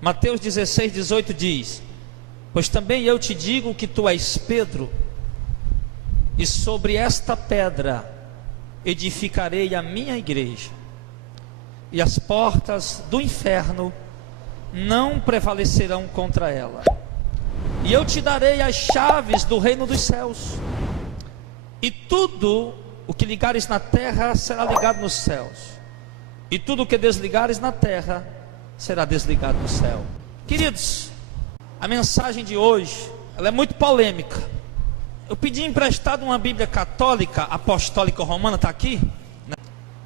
Mateus 16, 18 diz: pois também eu te digo que tu és Pedro, e sobre esta pedra edificarei a minha igreja, e as portas do inferno não prevalecerão contra ela. E eu te darei as chaves do reino dos céus, e tudo o que ligares na terra será ligado nos céus, e tudo o que desligares na terra será desligado no céu. Queridos, a mensagem de hoje, ela é muito polêmica. Eu pedi emprestado uma Bíblia católica, apostólica romana, está aqui, né?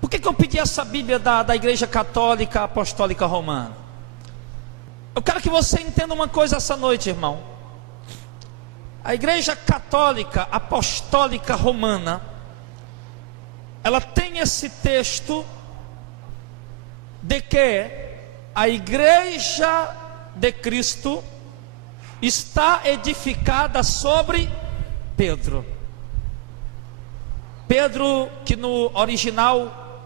Por que eu pedi essa Bíblia da Igreja Católica Apostólica Romana? Eu quero que você entenda uma coisa essa noite, irmão. A Igreja Católica Apostólica Romana, ela tem esse texto de que a Igreja de Cristo está edificada sobre Pedro. Pedro, que no original,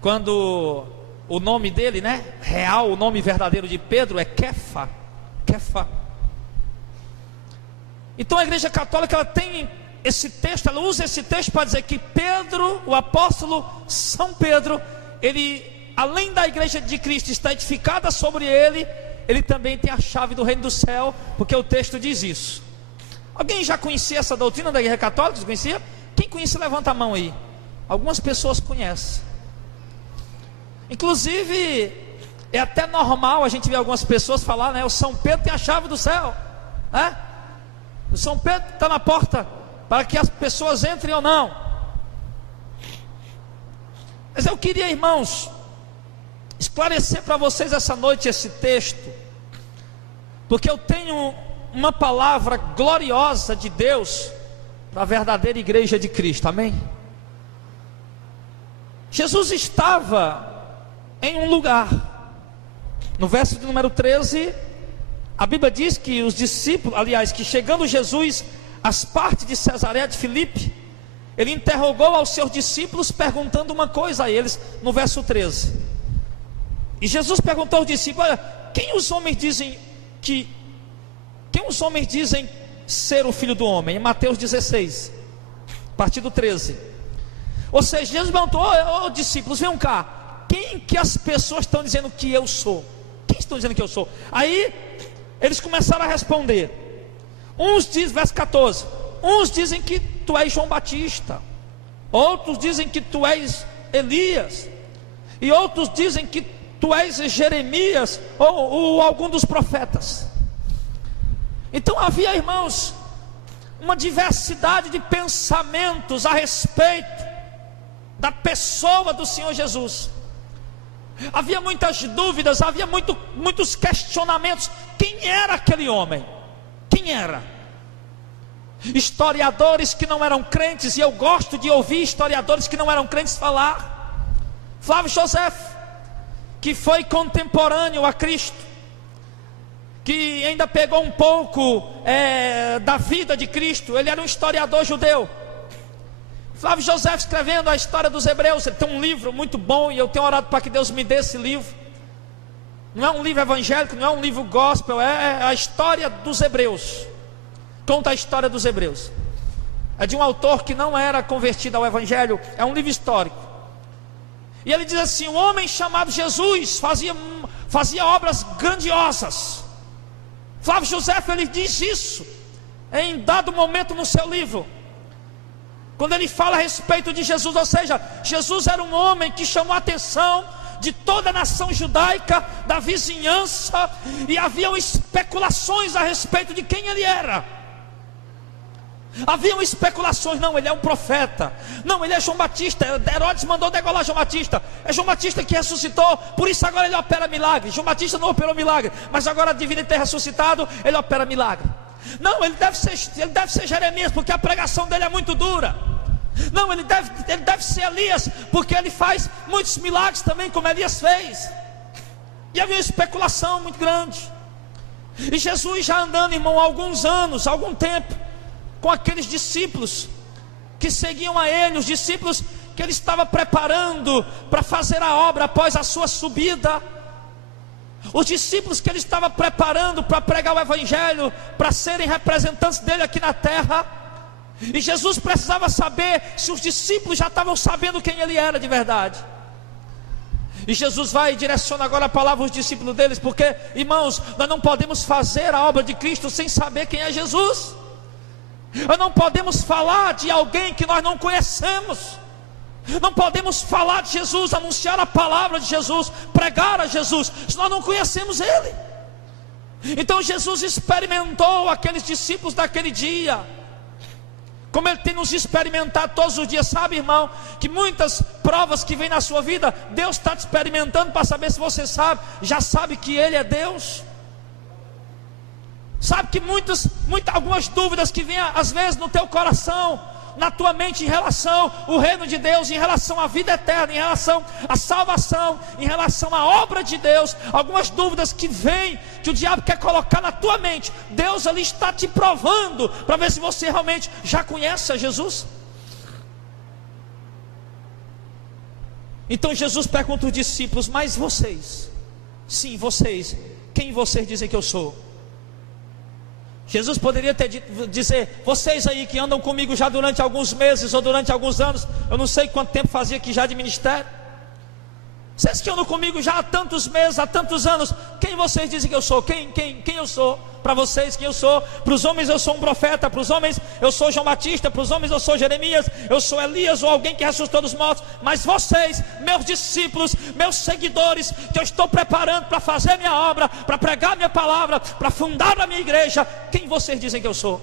quando o nome dele, né, real, o nome verdadeiro de Pedro é Kefa. Então a Igreja Católica, ela tem esse texto, ela usa esse texto para dizer que Pedro, o apóstolo São Pedro, ele, além da Igreja de Cristo está edificada sobre ele, ele também tem a chave do reino do céu, porque o texto diz isso. Alguém já conhecia essa doutrina da Igreja Católica? Você conhecia? Quem conhece, levanta a mão aí. Algumas pessoas conhecem. Inclusive, é até normal a gente ver algumas pessoas falar, né? O São Pedro tem a chave do céu, né? O São Pedro está na porta para que as pessoas entrem ou não. Mas eu queria, irmãos, esclarecer para vocês essa noite esse texto, porque eu tenho uma palavra gloriosa de Deus para a verdadeira igreja de Cristo, amém? Jesus estava em um lugar, no verso de número 13, a Bíblia diz que os discípulos, aliás, que chegando Jesus às partes de Cesareia de Filipe, ele interrogou aos seus discípulos, perguntando uma coisa a eles, no verso 13. E Jesus perguntou aos discípulos: olha, quem os homens dizem ser o Filho do Homem? Em Mateus 16, a partir do 13. Ou seja, Jesus perguntou: ô discípulos, venham cá, quem que as pessoas estão dizendo que eu sou? Quem estão dizendo que eu sou? Aí eles começaram a responder. Uns dizem, verso 14, uns dizem que tu és João Batista, outros dizem que tu és Elias, e outros dizem que tu és Jeremias ou algum dos profetas. Então havia, irmãos, uma diversidade de pensamentos a respeito da pessoa do Senhor Jesus. Havia muitas dúvidas, havia muitos questionamentos. Quem era aquele homem? Quem era? Historiadores que não eram crentes, e eu gosto de ouvir historiadores que não eram crentes falar. Flávio José, que foi contemporâneo a Cristo, que ainda pegou um pouco da vida de Cristo, ele era um historiador judeu. Flávio José, escrevendo a história dos hebreus, ele tem um livro muito bom, e eu tenho orado para que Deus me dê esse livro. Não é um livro evangélico, não é um livro gospel, é a história dos hebreus. Conta a história dos hebreus. É de um autor que não era convertido ao evangelho, é um livro histórico. E ele diz assim: um homem chamado Jesus fazia obras grandiosas. Flávio José, ele diz isso em dado momento no seu livro, quando ele fala a respeito de Jesus. Ou seja, Jesus era um homem que chamou a atenção de toda a nação judaica, da vizinhança, e haviam especulações a respeito de quem ele era. Haviam especulações: não, ele é um profeta, não, ele é João Batista, Herodes mandou degolar João Batista, é João Batista que ressuscitou, por isso agora ele opera milagre. João Batista não operou milagre, mas agora devido a ter ressuscitado, ele opera milagre. Não, ele deve ser Jeremias, porque a pregação dele é muito dura. Não, ele deve ser Elias, porque ele faz muitos milagres também, como Elias fez. E havia uma especulação muito grande. E Jesus já andando, irmão, há alguns anos, há algum tempo, com aqueles discípulos que seguiam a ele, os discípulos que ele estava preparando para fazer a obra após a sua subida. Os discípulos que ele estava preparando para pregar o evangelho, para serem representantes dele aqui na terra. E Jesus precisava saber se os discípulos já estavam sabendo quem ele era de verdade. E Jesus vai e direciona agora a palavra aos discípulos deles, porque, irmãos, nós não podemos fazer a obra de Cristo sem saber quem é Jesus. Nós não podemos falar de alguém que nós não conhecemos. Não podemos falar de Jesus, anunciar a palavra de Jesus, pregar a Jesus, se nós não conhecemos Ele. Então Jesus experimentou aqueles discípulos daquele dia, como Ele tem nos experimentado todos os dias. Sabe, irmão, que muitas provas que vêm na sua vida, Deus está te experimentando para saber se você já sabe que Ele é Deus. Sabe que algumas dúvidas que vêm às vezes no teu coração, na tua mente, em relação ao reino de Deus, em relação à vida eterna, em relação à salvação, em relação à obra de Deus, algumas dúvidas que vêm, que o diabo quer colocar na tua mente, Deus ali está te provando, para ver se você realmente já conhece a Jesus. Então Jesus pergunta aos discípulos: mas vocês, sim, vocês, quem vocês dizem que eu sou? Jesus poderia dizer: vocês aí que andam comigo já durante alguns meses ou durante alguns anos, eu não sei quanto tempo fazia aqui já de ministério, vocês que andam comigo já há tantos meses, há tantos anos, quem vocês dizem que eu sou? Quem eu sou? Para vocês, quem eu sou? Para os homens eu sou um profeta, para os homens eu sou João Batista, para os homens eu sou Jeremias, eu sou Elias ou alguém que ressuscitou dos mortos. Mas vocês, meus discípulos, meus seguidores, que eu estou preparando para fazer minha obra, para pregar minha palavra, para fundar a minha igreja, quem vocês dizem que eu sou?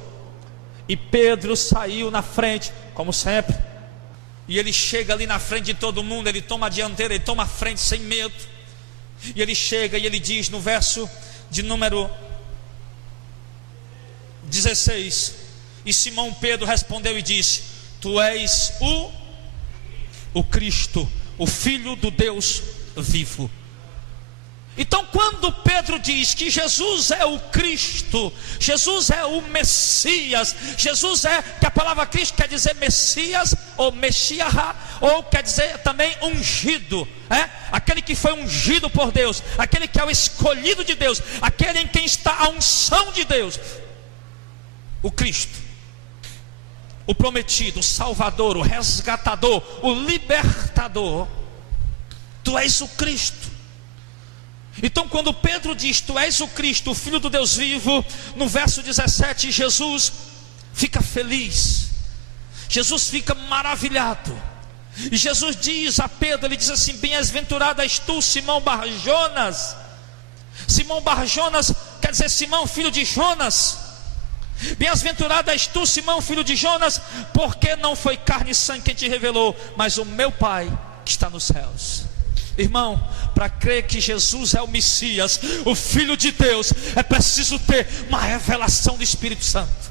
E Pedro saiu na frente, como sempre, e ele chega ali na frente de todo mundo, ele toma a dianteira, ele toma a frente sem medo, e ele chega e ele diz no verso de número 16: e Simão Pedro respondeu e disse: tu és o Cristo, o Filho do Deus vivo. Então, quando Pedro diz que Jesus é o Cristo, Jesus é o Messias, Jesus é, que a palavra Cristo quer dizer Messias, ou Messias, ou quer dizer também ungido, aquele que foi ungido por Deus, aquele que é o escolhido de Deus, aquele em quem está a unção de Deus, o Cristo, o prometido, o Salvador, o resgatador, o libertador. Tu és o Cristo. Então, quando Pedro diz: tu és o Cristo, o Filho do Deus vivo, no verso 17, Jesus fica feliz, Jesus fica maravilhado, e Jesus diz a Pedro, ele diz assim: bem-aventurado és tu, Simão Bar-Jonas. Simão Bar-Jonas quer dizer Simão, filho de Jonas. Bem-aventurado és tu, Simão, filho de Jonas, porque não foi carne e sangue quem te revelou, mas o meu Pai que está nos céus. Irmão, para crer que Jesus é o Messias, o Filho de Deus, é preciso ter uma revelação do Espírito Santo.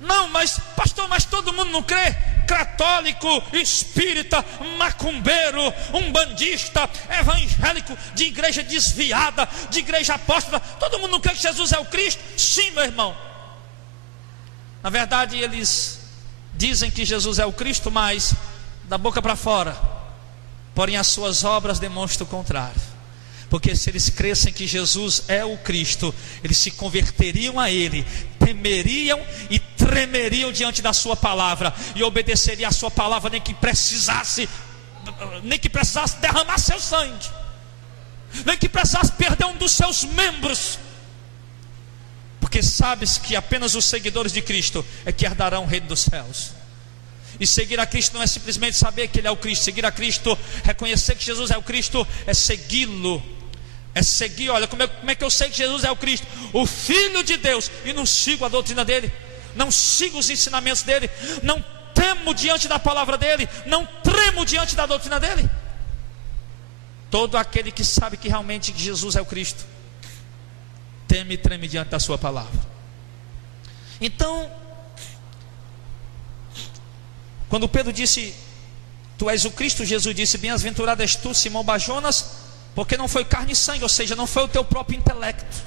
Não, mas pastor, mas todo mundo não crê? Católico, espírita, macumbeiro, umbandista, evangélico, de igreja desviada, de igreja apóstata, todo mundo não crê que Jesus é o Cristo? Sim, meu irmão. Na verdade, eles dizem que Jesus é o Cristo, mas da boca para fora, porém as suas obras demonstram o contrário. Porque se eles crescem que Jesus é o Cristo, eles se converteriam a Ele, temeriam e tremeriam diante da sua palavra, e obedeceriam a sua palavra, nem que precisasse derramar seu sangue, nem que precisasse perder um dos seus membros. Porque sabes que apenas os seguidores de Cristo é que herdarão o reino dos céus. E seguir a Cristo não é simplesmente saber que Ele é o Cristo. Seguir a Cristo, reconhecer que Jesus é o Cristo, é segui-lo. É seguir, olha, como é que eu sei que Jesus é o Cristo? O Filho de Deus. E não sigo a doutrina dEle, não sigo os ensinamentos dEle, não temo diante da palavra dEle, não tremo diante da doutrina dEle. Todo aquele que sabe que realmente Jesus é o Cristo, teme e treme diante da sua palavra. Então, quando Pedro disse: tu és o Cristo, Jesus disse: bem-aventurado és tu, Simão Bar-Jonas, porque não foi carne e sangue, ou seja, não foi o teu próprio intelecto,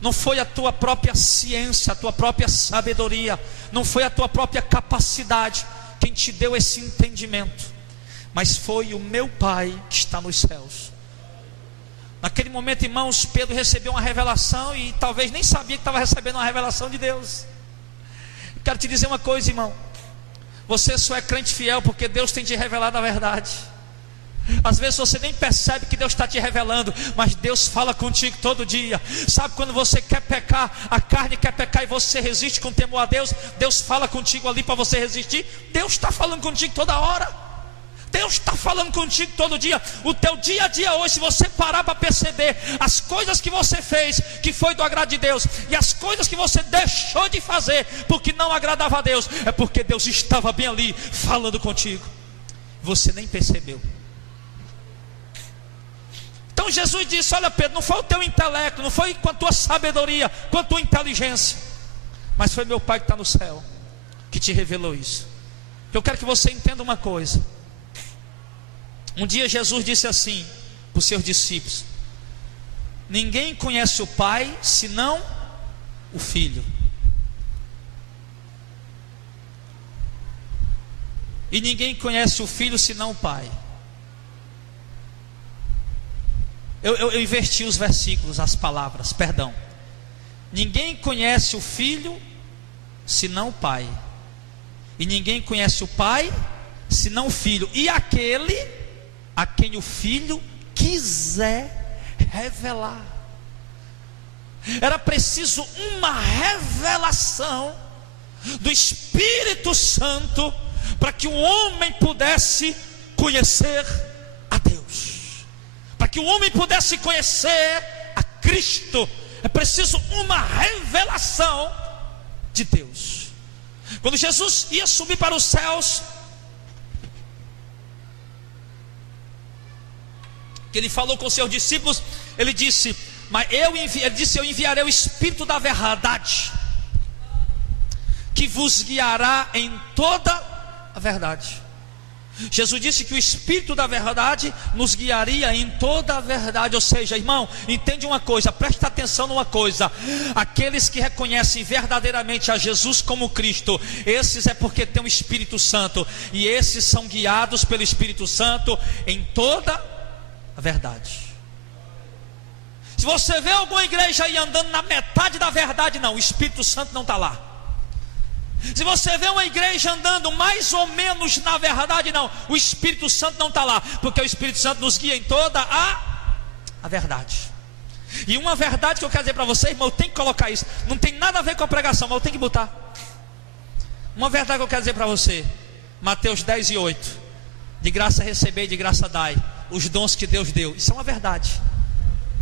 não foi a tua própria ciência, a tua própria sabedoria, não foi a tua própria capacidade quem te deu esse entendimento, mas foi o meu Pai que está nos céus. Naquele momento, irmãos, Pedro recebeu uma revelação e talvez nem sabia que estava recebendo uma revelação de Deus. Quero te dizer uma coisa, irmão: você só é crente fiel porque Deus tem te revelado a verdade. Às vezes você nem percebe que Deus está te revelando, mas Deus fala contigo todo dia. Sabe quando você quer pecar, a carne quer pecar e você resiste com temor a Deus? Deus fala contigo ali para você resistir. Deus está falando contigo toda hora. Deus está falando contigo todo dia. O teu dia a dia hoje, se você parar para perceber as coisas que você fez, que foi do agrado de Deus, e as coisas que você deixou de fazer, porque não agradava a Deus, é porque Deus estava bem ali, falando contigo. Você nem percebeu. Então Jesus disse: olha Pedro, não foi o teu intelecto, não foi com a tua sabedoria, com a tua inteligência, mas foi meu Pai que está no céu, que te revelou isso. Eu quero que você entenda uma coisa. Um dia Jesus disse assim para os seus discípulos: ninguém conhece o Pai senão o Filho, e ninguém conhece o Filho senão o Pai. Eu inverti os versículos, as palavras, perdão. Ninguém conhece o Filho senão o Pai, e ninguém conhece o Pai senão o Filho, e aquele a quem o Filho quiser revelar. Era preciso uma revelação do Espírito Santo para que o homem pudesse conhecer a Deus, para que o homem pudesse conhecer a Cristo. É preciso uma revelação de Deus. Quando Jesus ia subir para os céus, que ele falou com seus discípulos, ele disse: eu enviarei o Espírito da verdade, que vos guiará em toda a verdade. Jesus disse que o Espírito da verdade nos guiaria em toda a verdade. Ou seja, irmão, entende uma coisa, presta atenção numa coisa: aqueles que reconhecem verdadeiramente a Jesus como Cristo, esses é porque tem o Espírito Santo, e esses são guiados pelo Espírito Santo em toda a verdade. Se você vê alguma igreja aí andando na metade da verdade, não, o Espírito Santo não está lá. Se você vê uma igreja andando mais ou menos na verdade, não, o Espírito Santo não está lá, porque o Espírito Santo nos guia em toda a verdade. E uma verdade que eu quero dizer para você, irmão, eu tenho que colocar isso, não tem nada a ver com a pregação, mas eu tenho que botar. Uma verdade que eu quero dizer para você, Mateus 10:8: de graça recebei, de graça dai os dons que Deus deu. Isso é uma verdade.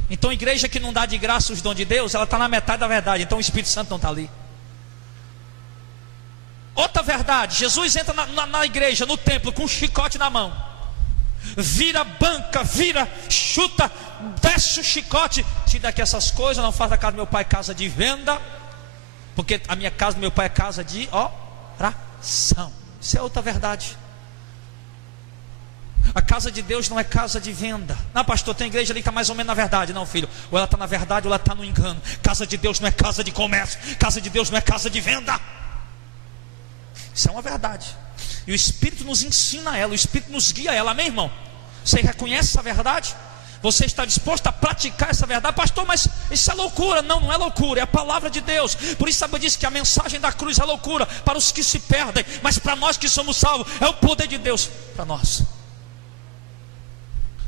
Então igreja que não dá de graça os dons de Deus, ela está na metade da verdade, então o Espírito Santo não está ali. Outra verdade: Jesus entra na igreja, no templo, com um chicote na mão, vira banca, vira, chuta, desce o chicote: tira daqui essas coisas, não faz da casa do meu pai casa de venda, porque a minha casa do meu pai é casa de oração. Isso é outra verdade. A casa de Deus não é casa de venda. Não, pastor, tem igreja ali que está mais ou menos na verdade. Não, filho, ou ela está na verdade ou ela está no engano. Casa de Deus não é casa de comércio, casa de Deus não é casa de venda. Isso é uma verdade, e o Espírito nos ensina ela, o Espírito nos guia a ela. Amém, irmão? Você reconhece essa verdade? Você está disposto a praticar essa verdade? Pastor, mas isso é loucura. Não, não é loucura, é a palavra de Deus. Por isso a Bíblia diz que a mensagem da cruz é loucura para os que se perdem, mas para nós que somos salvos é o poder de Deus para nós.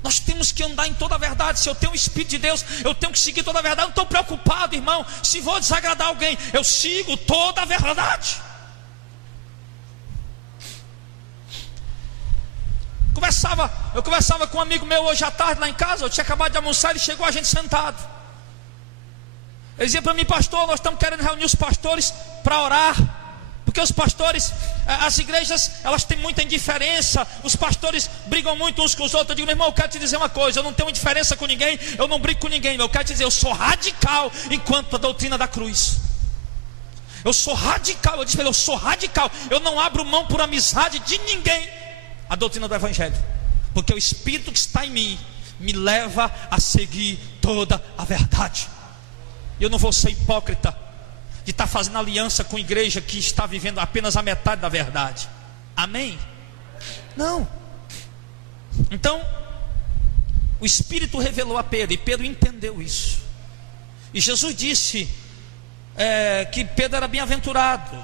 Nós temos que andar em toda a verdade. Se eu tenho o Espírito de Deus, eu tenho que seguir toda a verdade. Eu não estou preocupado, irmão, se vou desagradar alguém. Eu sigo toda a verdade. Eu conversava com um amigo meu hoje à tarde lá em casa. Eu tinha acabado de almoçar, ele chegou, a gente sentado. Ele dizia para mim: pastor, nós estamos querendo reunir os pastores para orar, porque os pastores, as igrejas, elas têm muita indiferença, os pastores brigam muito uns com os outros. Eu digo: meu irmão, eu quero te dizer uma coisa, eu não tenho indiferença com ninguém, eu não brigo com ninguém, eu quero te dizer, eu sou radical enquanto a doutrina da cruz. Eu sou radical, eu disse para ele: eu sou radical, eu não abro mão por amizade de ninguém a doutrina do Evangelho, porque o Espírito que está em mim me leva a seguir toda a verdade. Eu não vou ser hipócrita de estar fazendo aliança com a igreja que está vivendo apenas a metade da verdade. Amém? Não. Então, o Espírito revelou a Pedro, e Pedro entendeu isso. E Jesus disse que Pedro era bem-aventurado.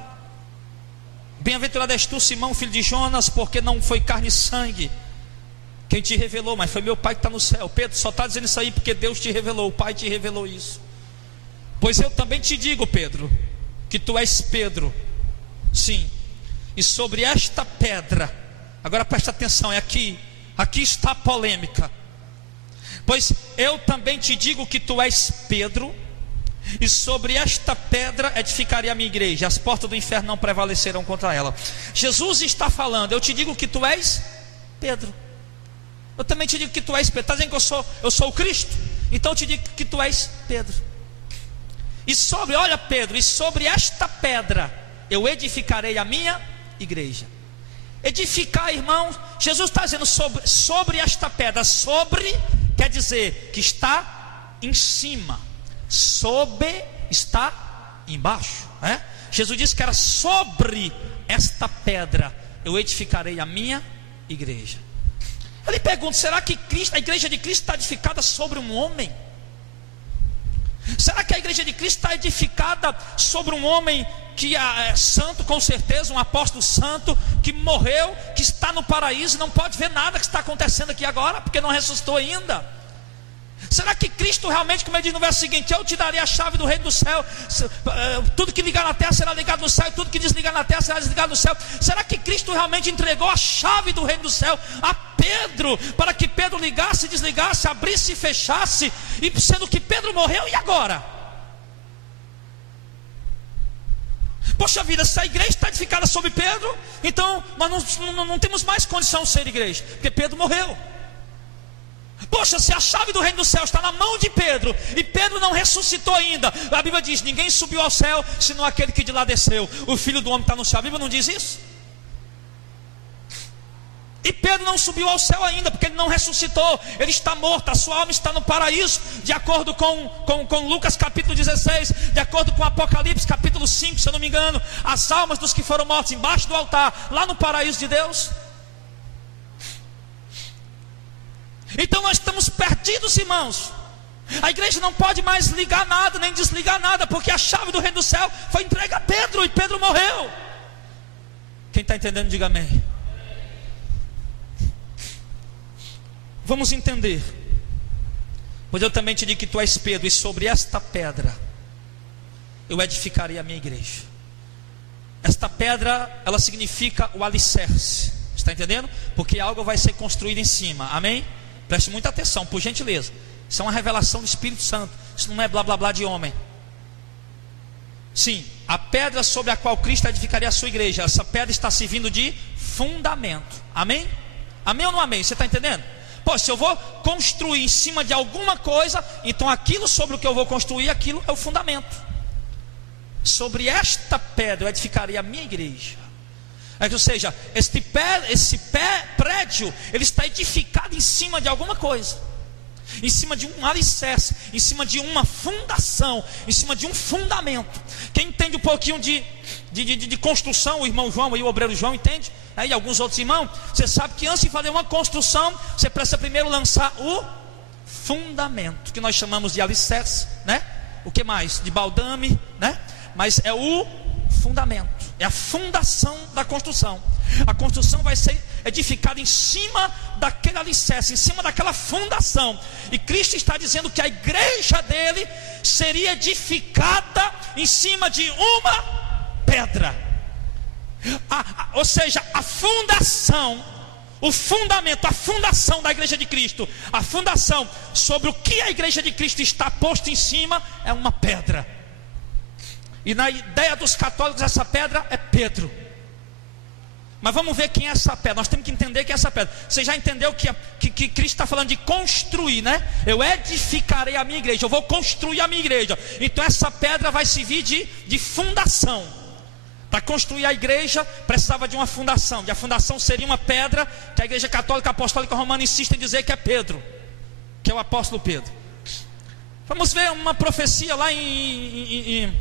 Bem-aventurado és tu, Simão, filho de Jonas, porque não foi carne e sangue quem te revelou, mas foi meu Pai que está no céu. Pedro só está dizendo isso aí porque Deus te revelou, o Pai te revelou isso. Pois eu também te digo, Pedro, que tu és Pedro, sim, e sobre esta pedra, agora presta atenção, aqui está a polêmica. Pois eu também te digo que tu és Pedro, e sobre esta pedra edificarei a minha igreja, as portas do inferno não prevalecerão contra ela. Jesus está falando, eu te digo que tu és Pedro. Eu também te digo que tu és Pedro. Está dizendo que eu sou o Cristo? Então eu te digo que tu és Pedro. Olha Pedro, e sobre esta pedra eu edificarei a minha igreja. Edificar, irmãos, Jesus está dizendo sobre esta pedra. Sobre quer dizer que está em cima, sobre está embaixo, né? Jesus disse que era sobre esta pedra eu edificarei a minha igreja. Eu lhe pergunto, será que a igreja de Cristo está edificada sobre um homem? Será que a igreja de Cristo está edificada sobre um homem que é santo, com certeza, um apóstolo santo, que morreu, que está no paraíso e não pode ver nada que está acontecendo aqui agora, porque não ressuscitou ainda? Será que Cristo realmente, como ele diz no verso seguinte, eu te darei a chave do reino do céu, tudo que ligar na terra será ligado no céu, e tudo que desligar na terra será desligado no céu? Será que Cristo realmente entregou a chave do reino do céu a Pedro, para que Pedro ligasse, desligasse, abrisse e fechasse, e sendo que Pedro morreu, e agora? Poxa vida, se a igreja está edificada sobre Pedro, então nós não temos mais condição de ser igreja, porque Pedro morreu. Poxa, se a chave do reino do céu está na mão de Pedro, e Pedro não ressuscitou ainda, a Bíblia diz, ninguém subiu ao céu, senão aquele que de lá desceu, o Filho do homem está no céu. A Bíblia não diz isso? E Pedro não subiu ao céu ainda, porque ele não ressuscitou, ele está morto, a sua alma está no paraíso, de acordo com Lucas capítulo 16, de acordo com Apocalipse capítulo 5, se eu não me engano, as almas dos que foram mortos embaixo do altar, lá no paraíso de Deus. Então nós estamos perdidos, irmãos. A igreja não pode mais ligar nada, nem desligar nada, porque a chave do reino do céu foi entregue a Pedro, e Pedro morreu. Quem está entendendo, diga amém. Vamos entender. Pois eu também te digo que tu és Pedro, e sobre esta pedra eu edificarei a minha igreja. Esta pedra, ela significa o alicerce, está entendendo? Porque algo vai ser construído em cima, amém? Preste muita atenção, por gentileza. Isso é uma revelação do Espírito Santo. Isso não é blá blá blá de homem. Sim, a pedra sobre a qual Cristo edificaria a sua igreja, essa pedra está servindo de fundamento. Amém? Amém ou não amém? Você está entendendo? Pô, se eu vou construir em cima de alguma coisa, então aquilo sobre o que eu vou construir, aquilo é o fundamento. Sobre esta pedra eu edificarei a minha igreja. Ou seja, esse prédio, ele está edificado em cima de alguma coisa, em cima de um alicerce, em cima de uma fundação, em cima de um fundamento. Quem entende um pouquinho de construção, o irmão João e o obreiro João entende, e alguns outros irmãos, você sabe que antes de fazer uma construção, você precisa primeiro lançar o fundamento, que nós chamamos de alicerce, né? O que mais? De baldame, né? Mas é o fundamento, é a fundação da construção. A construção vai ser edificada em cima daquele alicerce, em cima daquela fundação. E Cristo está dizendo que a igreja dele seria edificada em cima de uma pedra. Ou seja, a fundação, o fundamento, a fundação da igreja de Cristo, a fundação sobre o que a igreja de Cristo está posto em cima é uma pedra. E na ideia dos católicos, essa pedra é Pedro. Mas vamos ver quem é essa pedra. Nós temos que entender quem é essa pedra. Você já entendeu que Cristo está falando de construir, né? Eu edificarei a minha igreja, eu vou construir a minha igreja. Então essa pedra vai servir de fundação. Para construir a igreja precisava de uma fundação, e a fundação seria uma pedra que a igreja católica apostólica romana insiste em dizer que é Pedro, que é o apóstolo Pedro. Vamos ver uma profecia lá em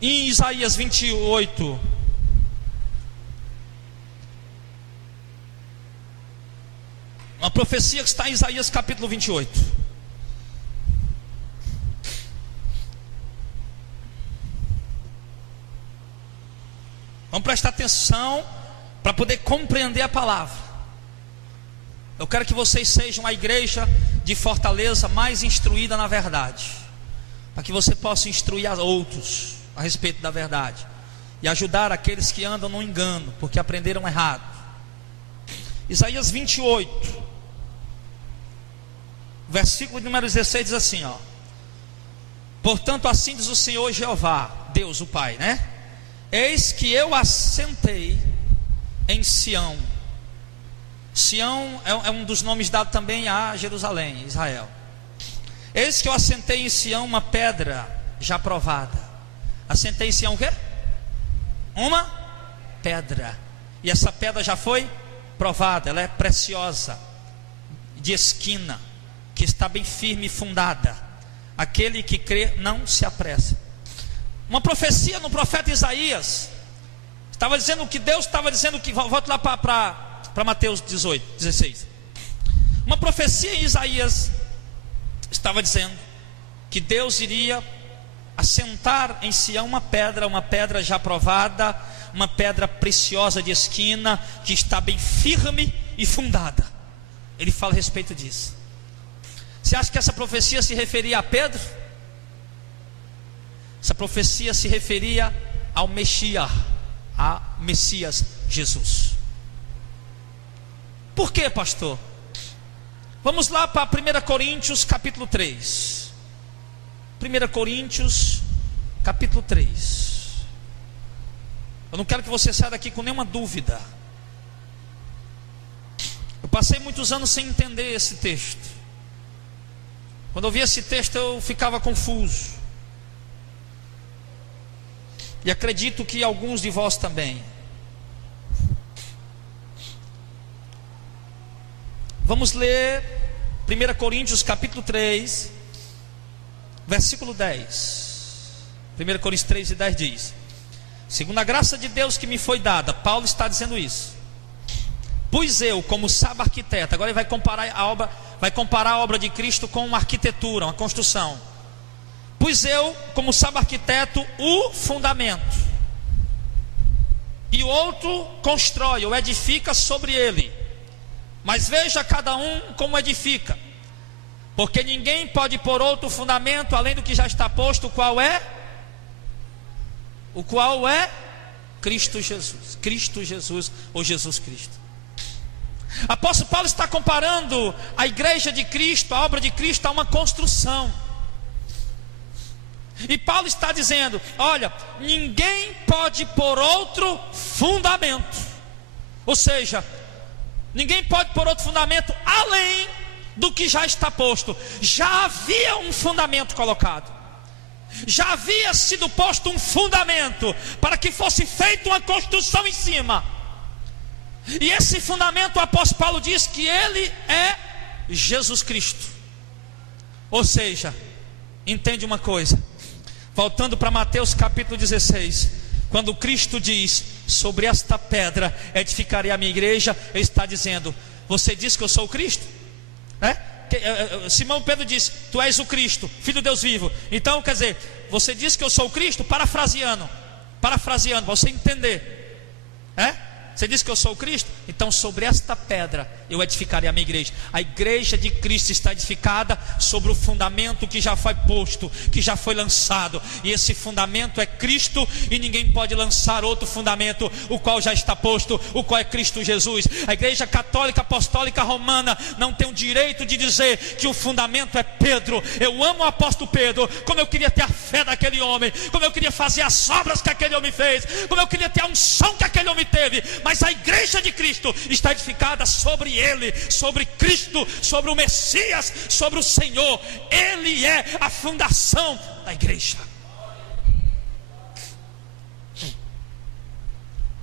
Isaías 28. Uma profecia que está em Isaías capítulo 28. Vamos prestar atenção para poder compreender a palavra. Eu quero que vocês sejam a igreja de Fortaleza mais instruída na verdade, para que você possa instruir a outros a respeito da verdade e ajudar aqueles que andam no engano, porque aprenderam errado. Isaías 28, versículo número 16 diz assim, ó: portanto assim diz o Senhor Jeová, Deus o Pai, né? Eis que eu assentei em Sião. Sião é um dos nomes dados também a Jerusalém, Israel. Eis que eu assentei em Sião uma pedra já provada. Assentei em Sião o quê? Uma pedra. E essa pedra já foi provada, ela é preciosa, de esquina, que está bem firme e fundada. Aquele que crê não se apressa. Uma profecia no profeta Isaías estava dizendo que Deus estava dizendo que, volta lá para Mateus 18, 16. Uma profecia em Isaías estava dizendo que Deus iria assentar em Sião uma pedra já provada, uma pedra preciosa de esquina, que está bem firme e fundada. Ele fala a respeito disso. Você acha que essa profecia se referia a Pedro? Essa profecia se referia ao Messias, a Messias Jesus. Por quê, pastor? Vamos lá para 1 Coríntios capítulo 3. 1 Coríntios capítulo 3. Eu não quero que você saia daqui com nenhuma dúvida. Eu passei muitos anos sem entender esse texto. Quando eu via esse texto eu ficava confuso. E acredito que alguns de vós também. Vamos ler 1 Coríntios capítulo 3, versículo 10. 1 Coríntios 3 e 10 diz: segundo a graça de Deus que me foi dada, Paulo está dizendo isso. Pois eu, como sábio arquiteto, agora ele vai comparar a obra de Cristo com uma arquitetura, uma construção. Pois eu, como sábio arquiteto, o fundamento, e o outro constrói ou edifica sobre ele. Mas veja cada um como edifica, porque ninguém pode pôr outro fundamento além do que já está posto, o qual é Cristo Jesus. Cristo Jesus ou Jesus Cristo. Apóstolo Paulo está comparando a igreja de Cristo, a obra de Cristo, a uma construção. E Paulo está dizendo: olha, ninguém pode pôr outro fundamento. Ou seja, ninguém pode pôr outro fundamento além do que já está posto. Já havia um fundamento colocado, já havia sido posto um fundamento para que fosse feita uma construção em cima. E esse fundamento, o apóstolo Paulo diz que ele é Jesus Cristo. Ou seja, entende uma coisa, voltando para Mateus capítulo 16, quando Cristo diz: sobre esta pedra edificarei a minha igreja, ele está dizendo: você diz que eu sou o Cristo? Simão Pedro diz: tu és o Cristo, filho de Deus vivo. Então, quer dizer, você diz que eu sou o Cristo, parafraseando, para você entender. Você diz que eu sou o Cristo? Então sobre esta pedra eu edificarei a minha igreja. A igreja de Cristo está edificada sobre o fundamento que já foi posto, que já foi lançado. E esse fundamento é Cristo, e ninguém pode lançar outro fundamento, o qual já está posto, o qual é Cristo Jesus. A igreja católica apostólica romana não tem o direito de dizer que o fundamento é Pedro. Eu amo o apóstolo Pedro, como eu queria ter a fé daquele homem, como eu queria fazer as obras que aquele homem fez, como eu queria ter a unção que aquele homem teve. Mas a igreja de Cristo está edificada sobre ele, sobre Cristo, sobre o Messias, sobre o Senhor. Ele é a fundação da igreja.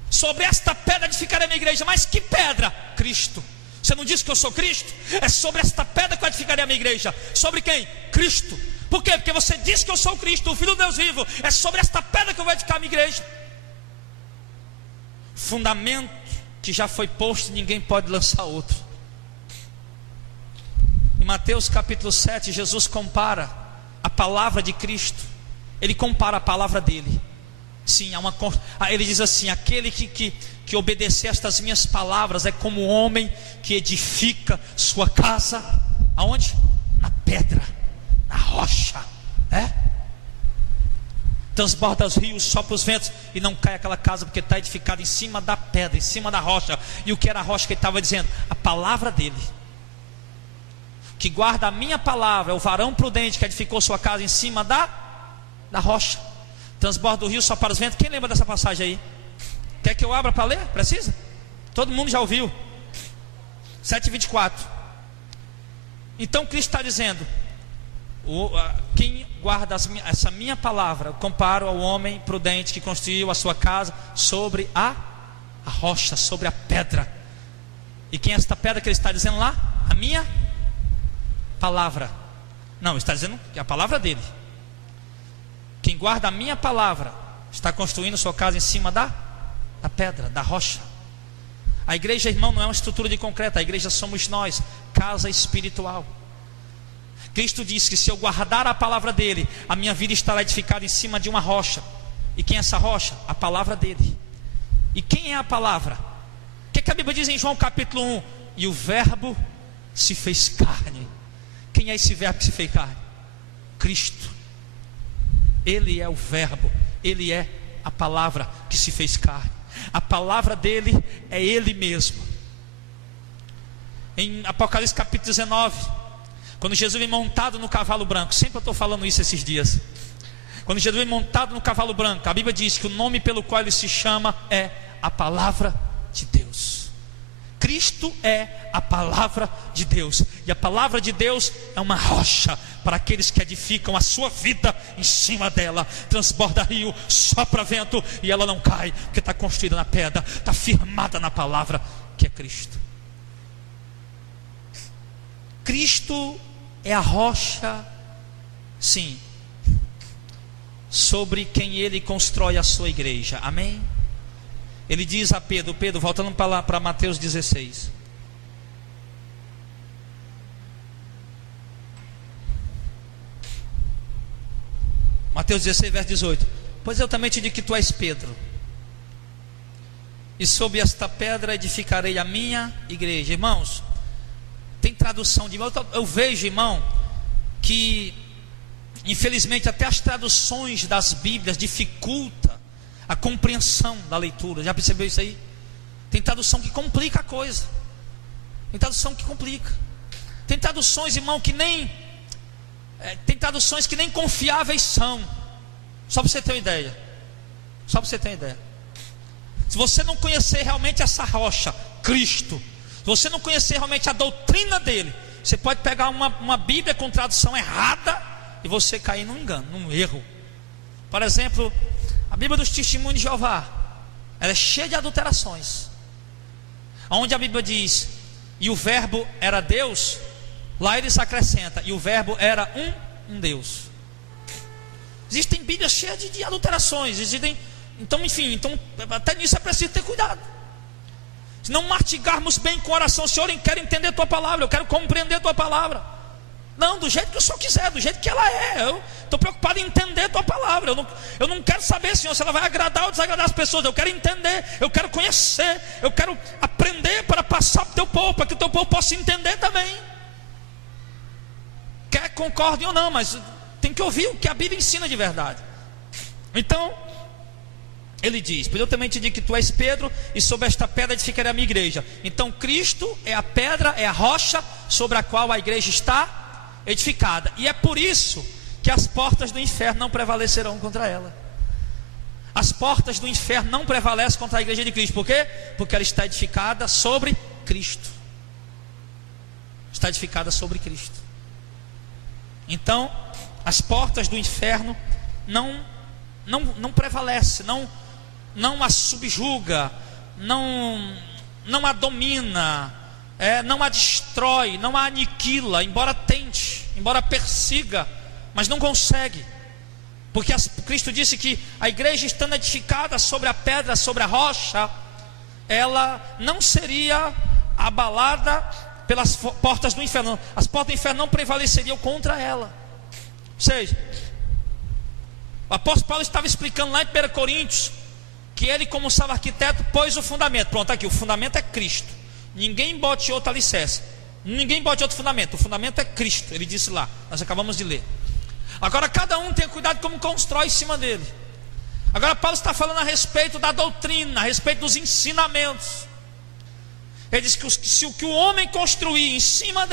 Sobre esta pedra edificarei a minha igreja. Mas que pedra? Cristo. Você não disse que eu sou Cristo? É sobre esta pedra que eu edificarei a minha igreja. Sobre quem? Cristo. Por quê? Porque você disse que eu sou Cristo, o Filho de Deus vivo. É sobre esta pedra que eu vou edificar a minha igreja. Fundamento que já foi posto, ninguém pode lançar outro. Em Mateus capítulo 7, Jesus compara a palavra de Cristo. Ele compara a palavra dele. Sim, ele diz assim: aquele que obedecer estas minhas palavras é como um homem que edifica sua casa. Aonde? Na pedra, na rocha. Transborda os rios, sopra os ventos e não cai aquela casa, porque está edificada em cima da pedra, em cima da rocha. E o que era a rocha que ele estava dizendo? A palavra dele. Que guarda a minha palavra é o varão prudente que edificou sua casa em cima da rocha. Transborda o rio, sopra os ventos. Quem lembra dessa passagem aí? Quer que eu abra para ler? Precisa? Todo mundo já ouviu. 7:24. Então Cristo está dizendo: quem guarda essa minha palavra, eu comparo ao homem prudente que construiu a sua casa sobre a rocha, sobre a pedra. E quem é esta pedra que ele está dizendo lá? A minha palavra. Não, ele está dizendo que é a palavra dele. Quem guarda a minha palavra está construindo sua casa em cima da pedra, da rocha. A igreja, irmão, não é uma estrutura de concreto. A igreja somos nós, casa espiritual. Cristo disse que se eu guardar a palavra dele, a minha vida estará edificada em cima de uma rocha. E quem é essa rocha? A palavra dele. E quem é a palavra? O que a Bíblia diz em João capítulo 1? E o verbo se fez carne. Quem é esse verbo que se fez carne? Cristo. Ele é o verbo, ele é a palavra que se fez carne. A palavra dele é ele mesmo. Em Apocalipse capítulo 19, quando Jesus vem montado no cavalo branco, sempre eu estou falando isso esses dias. Quando Jesus vem montado no cavalo branco, a Bíblia diz que o nome pelo qual ele se chama é a palavra de Deus. Cristo é a palavra de Deus. E a palavra de Deus é uma rocha para aqueles que edificam a sua vida em cima dela. Transborda rio, sopra vento e ela não cai, porque está construída na pedra, está firmada na palavra que é Cristo. Cristo é a rocha, sim, sobre quem ele constrói a sua igreja. Amém? Ele diz a Pedro, voltando para Mateus 16. Mateus 16, verso 18. Pois eu também te digo que tu és Pedro, e sobre esta pedra edificarei a minha igreja. Irmãos, tem tradução de... Eu vejo, irmão, que infelizmente até as traduções das Bíblias dificultam a compreensão da leitura. Já percebeu isso aí? Tem tradução que complica a coisa. Tem tradução que complica. Tem traduções, irmão, que nem tem traduções que nem confiáveis são. Só para você ter uma ideia. Só para você ter uma ideia. Se você não conhecer realmente essa rocha, Cristo, se você não conhecer realmente a doutrina dele, você pode pegar uma Bíblia com tradução errada e você cair num engano, num erro. Por exemplo, a Bíblia dos Testemunhos de Jeová, ela é cheia de adulterações. Onde a Bíblia diz, e o verbo era Deus, lá eles acrescentam, e o verbo era um Deus. Existem Bíblias cheias de adulterações. Então, enfim, até nisso é preciso ter cuidado. Se não mastigarmos bem com oração, Senhor, eu quero entender a tua palavra, eu quero compreender a tua palavra. Não, do jeito que o Senhor quiser, do jeito que ela é. Eu estou preocupado em entender a tua palavra. Eu não quero saber, Senhor, se ela vai agradar ou desagradar as pessoas. Eu quero entender, eu quero conhecer, eu quero aprender para passar para o teu povo, para que o teu povo possa entender também. Quer concordem ou não, mas tem que ouvir o que a Bíblia ensina de verdade. Então, ele diz, pois eu também te digo que tu és Pedro, e sobre esta pedra edificarei a minha igreja. Então Cristo é a pedra, é a rocha sobre a qual a igreja está edificada. E é por isso que as portas do inferno não prevalecerão contra ela. As portas do inferno não prevalecem contra a igreja de Cristo. Por quê? Porque ela está edificada sobre Cristo. Está edificada sobre Cristo. Então, as portas do inferno não prevalecem, não a subjuga, não a domina, não a destrói, não a aniquila, embora tente, embora persiga, mas não consegue. Porque Cristo disse que a igreja, estando edificada sobre a pedra, sobre a rocha, ela não seria abalada pelas portas do inferno. As portas do inferno não prevaleceriam contra ela. Ou seja, o apóstolo Paulo estava explicando lá em 1 Coríntios que ele, como salvo arquiteto, pôs o fundamento. Pronto, aqui, o fundamento é Cristo. Ninguém bote outro alicerce, ninguém bote outro fundamento. O fundamento é Cristo, ele disse lá, nós acabamos de ler. Agora cada um tem cuidado como constrói em cima dele. Agora Paulo está falando a respeito da doutrina, a respeito dos ensinamentos. Ele diz que se o que o homem construir em cima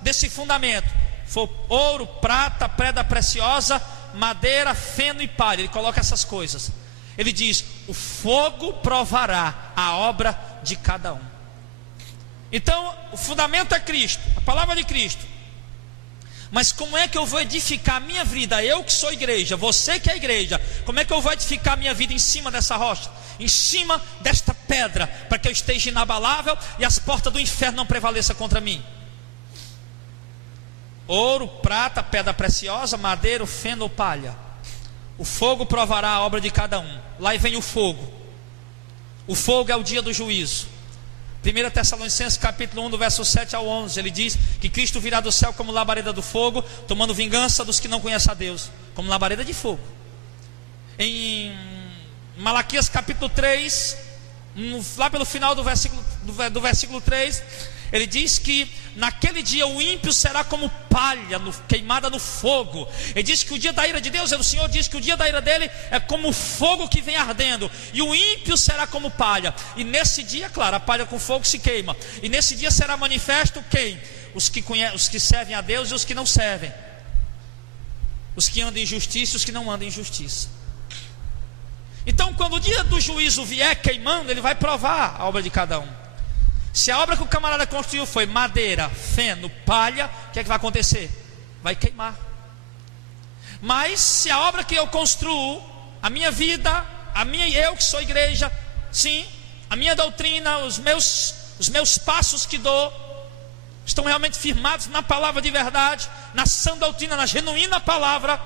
desse fundamento for ouro, prata, pedra preciosa, madeira, feno e palha, ele coloca essas coisas. Ele diz: o fogo provará a obra de cada um. Então o fundamento é Cristo, a palavra de Cristo. Mas como é que eu vou edificar a minha vida? Eu que sou igreja, você que é igreja, como é que eu vou edificar a minha vida em cima dessa rocha, em cima desta pedra, para que eu esteja inabalável e as portas do inferno não prevaleçam contra mim? Ouro, prata, pedra preciosa, madeira, feno ou palha. O fogo provará a obra de cada um. Lá vem o fogo. O fogo é o dia do juízo. 1 Tessalonicenses capítulo 1, do verso 7 ao 11, ele diz que Cristo virá do céu como labareda do fogo, tomando vingança dos que não conhecem a Deus, como labareda de fogo. Em Malaquias capítulo 3, lá pelo final do versículo 3, ele diz que naquele dia o ímpio será como palha queimada no fogo. Ele diz que o dia da ira de Deus, o Senhor diz que o dia da ira dele é como fogo que vem ardendo, e o ímpio será como palha. E nesse dia, claro, a palha com fogo se queima. E nesse dia será manifesto quem? Os que servem a Deus e os que não servem, os que andam em justiça e os que não andam em justiça. Então quando o dia do juízo vier queimando, ele vai provar a obra de cada um. Se a obra que o camarada construiu foi madeira, feno, palha, o que é que vai acontecer? Vai queimar. Mas se a obra que eu construo, a minha vida, eu que sou igreja, sim, a minha doutrina, os meus passos que dou, estão realmente firmados na palavra de verdade, na sã doutrina, na genuína palavra,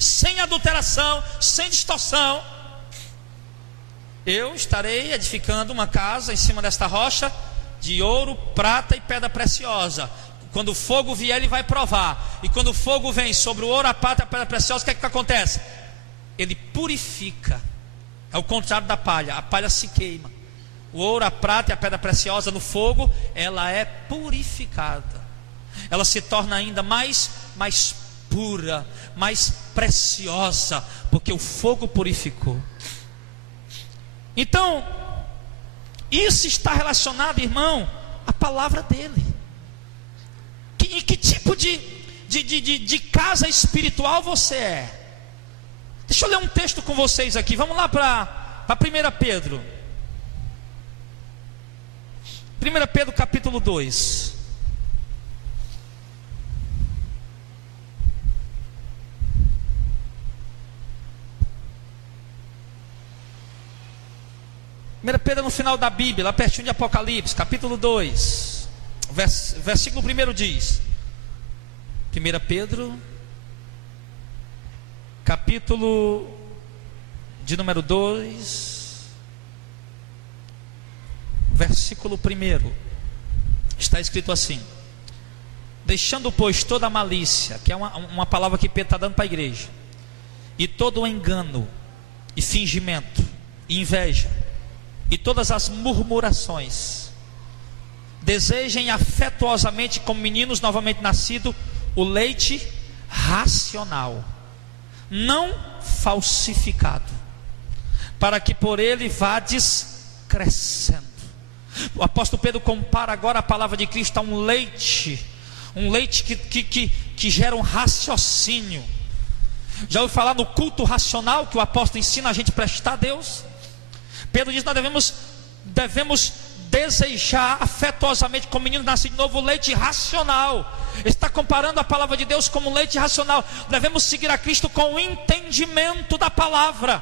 sem adulteração, sem distorção, eu estarei edificando uma casa em cima desta rocha de ouro, prata e pedra preciosa. Quando o fogo vier, ele vai provar. E quando o fogo vem sobre o ouro, a prata e a pedra preciosa, o que é que acontece? Ele purifica. É o contrário da palha. A palha se queima. O ouro, a prata e a pedra preciosa no fogo, ela é purificada. Ela se torna ainda mais pura, mais preciosa, porque o fogo purificou. Então, isso está relacionado, irmão, à palavra dele. Em que tipo de casa espiritual você é? Deixa eu ler um texto com vocês aqui. Vamos lá para 1 Pedro. 1 Pedro capítulo 2. Pedro no final da Bíblia, lá pertinho de Apocalipse, capítulo 2, versículo 1 diz: 1 Pedro, capítulo de número 2, versículo 1, está escrito assim: deixando, pois, toda a malícia, que é uma palavra que Pedro está dando para a igreja, e todo o engano, e fingimento, e inveja, e todas as murmurações, desejem afetuosamente, como meninos novamente nascidos, o leite racional, não falsificado, para que por ele vades crescendo. O apóstolo Pedro compara agora a palavra de Cristo a um leite que gera um raciocínio. Já ouviu falar no culto racional que o apóstolo ensina a gente a prestar a Deus? Pedro diz: nós devemos desejar afetuosamente, como menino nascido de novo, o leite racional. Ele está comparando a palavra de Deus como um leite racional. Devemos seguir a Cristo com o entendimento da palavra,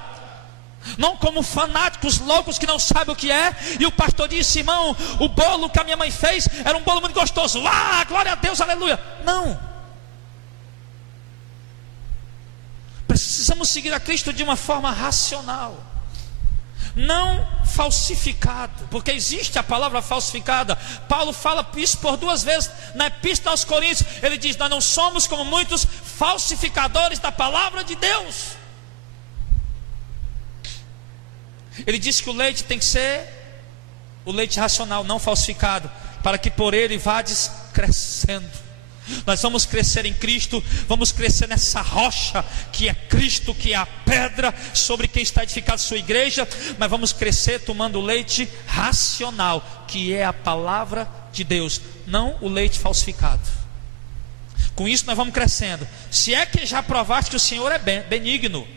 não como fanáticos loucos que não sabem o que é. E o pastor disse: irmão, o bolo que a minha mãe fez era um bolo muito gostoso, glória a Deus, aleluia. Não, precisamos seguir a Cristo de uma forma racional. não falsificado, porque existe a palavra falsificada. Paulo fala isso por 2 vezes na Epístola aos Coríntios. Ele diz: nós não somos como muitos falsificadores da palavra de Deus. Ele diz que o leite tem que ser o leite racional, não falsificado, para que por ele vades crescendo. Nós vamos crescer em Cristo, vamos crescer nessa rocha que é Cristo, que é a pedra sobre quem está edificada sua igreja. Mas vamos crescer tomando o leite racional, que é a palavra de Deus, não o leite falsificado. Com isso nós vamos crescendo. Se é que já provaste que o Senhor é benigno.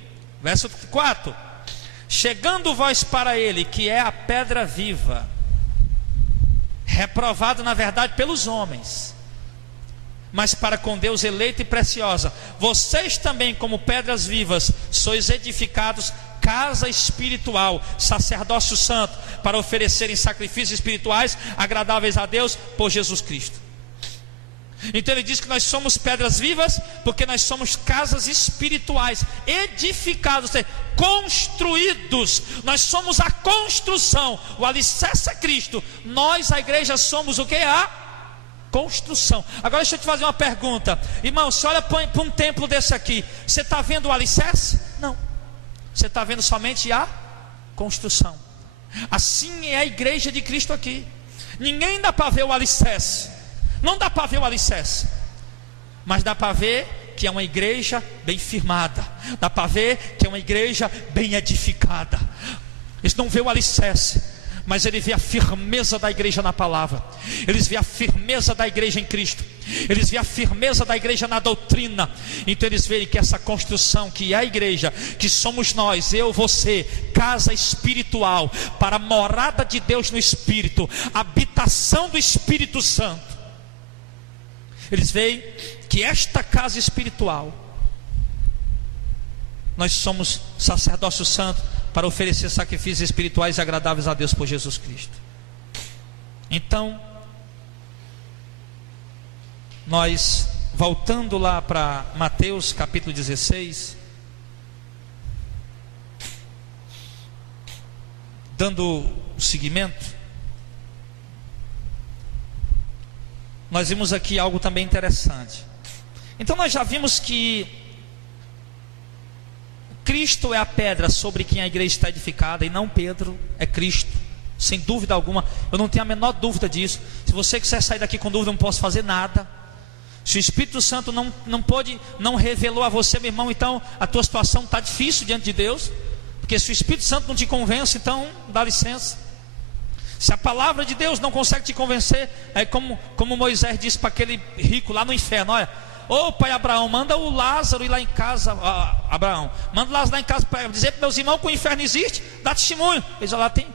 Verso 4: chegando vós para ele, que é a pedra viva, reprovado na verdade pelos homens, mas para com Deus eleita e preciosa, vocês também, como pedras vivas, sois edificados casa espiritual, sacerdócio santo, para oferecerem sacrifícios espirituais agradáveis a Deus por Jesus Cristo. Então ele diz que nós somos pedras vivas, porque nós somos casas espirituais, edificados, ou seja, construídos. Nós somos a construção, o alicerce é Cristo. Nós, a igreja, somos o que? A construção. Agora deixa eu te fazer uma pergunta, irmão. Você olha para um templo desse aqui, você está vendo o alicerce? Não, você está vendo somente a construção. Assim é a igreja de Cristo aqui. Ninguém dá para ver o alicerce, não dá para ver o alicerce, mas dá para ver que é uma igreja bem firmada, dá para ver que é uma igreja bem edificada. Eles não vê o alicerce, mas ele vê a firmeza da igreja na palavra, eles vê a firmeza da igreja em Cristo, eles vê a firmeza da igreja na doutrina. Então eles veem que essa construção, que é a igreja, que somos nós, eu, você, casa espiritual, para a morada de Deus no Espírito, habitação do Espírito Santo. Eles veem que esta casa espiritual, nós somos sacerdócio santo, para oferecer sacrifícios espirituais agradáveis a Deus por Jesus Cristo. Então, nós voltando lá para Mateus capítulo 16, dando o seguimento, nós vimos aqui algo também interessante. Então nós já vimos que Cristo é a pedra sobre quem a igreja está edificada, e não Pedro, é Cristo, sem dúvida alguma. Eu não tenho a menor dúvida disso. Se você quiser sair daqui com dúvida, eu não posso fazer nada. Se o Espírito Santo não revelou a você, meu irmão, então a tua situação está difícil diante de Deus, porque se o Espírito Santo não te convence, então dá licença. Se a palavra de Deus não consegue te convencer, é como Moisés disse para aquele rico lá no inferno: olha, ô pai Abraão, manda o Lázaro ir lá em casa. Abraão, manda o Lázaro lá em casa para dizer para meus irmãos que o inferno existe, dá testemunho. Eles lá tem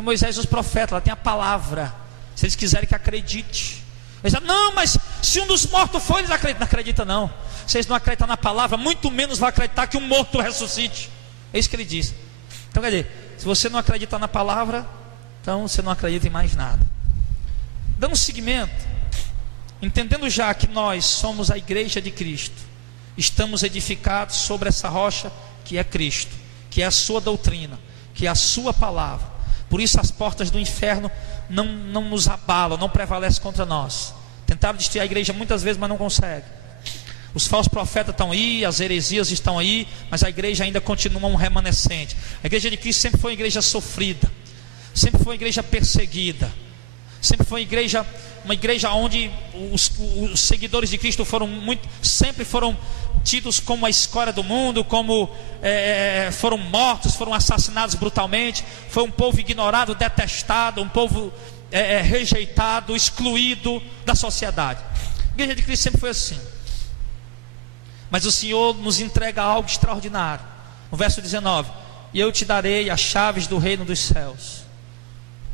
Moisés e os profetas, lá tem a palavra, se eles quiserem que acredite. Eles dizem: não, mas se um dos mortos for, eles acreditam. Não acredita não. Se eles não acreditam na palavra, muito menos vai acreditar que um morto ressuscite. É isso que ele diz. Então quer dizer, se você não acredita na palavra, então você não acredita em mais nada. Dando seguimento, entendendo já que nós somos a igreja de Cristo, estamos edificados sobre essa rocha que é Cristo, que é a sua doutrina, que é a sua palavra. Por isso as portas do inferno não nos abalam, não prevalecem contra nós. Tentaram destruir a igreja muitas vezes, mas não conseguem. Os falsos profetas estão aí, as heresias estão aí, mas a igreja ainda continua um remanescente. A igreja de Cristo sempre foi uma igreja sofrida, sempre foi uma igreja perseguida, sempre foi uma igreja onde os seguidores de Cristo sempre foram tidos como a escória do mundo, como foram mortos, foram assassinados brutalmente. Foi um povo ignorado, detestado, um povo rejeitado, excluído da sociedade. A igreja de Cristo sempre foi assim. Mas o Senhor nos entrega algo extraordinário. No verso 19: e eu te darei as chaves do reino dos céus.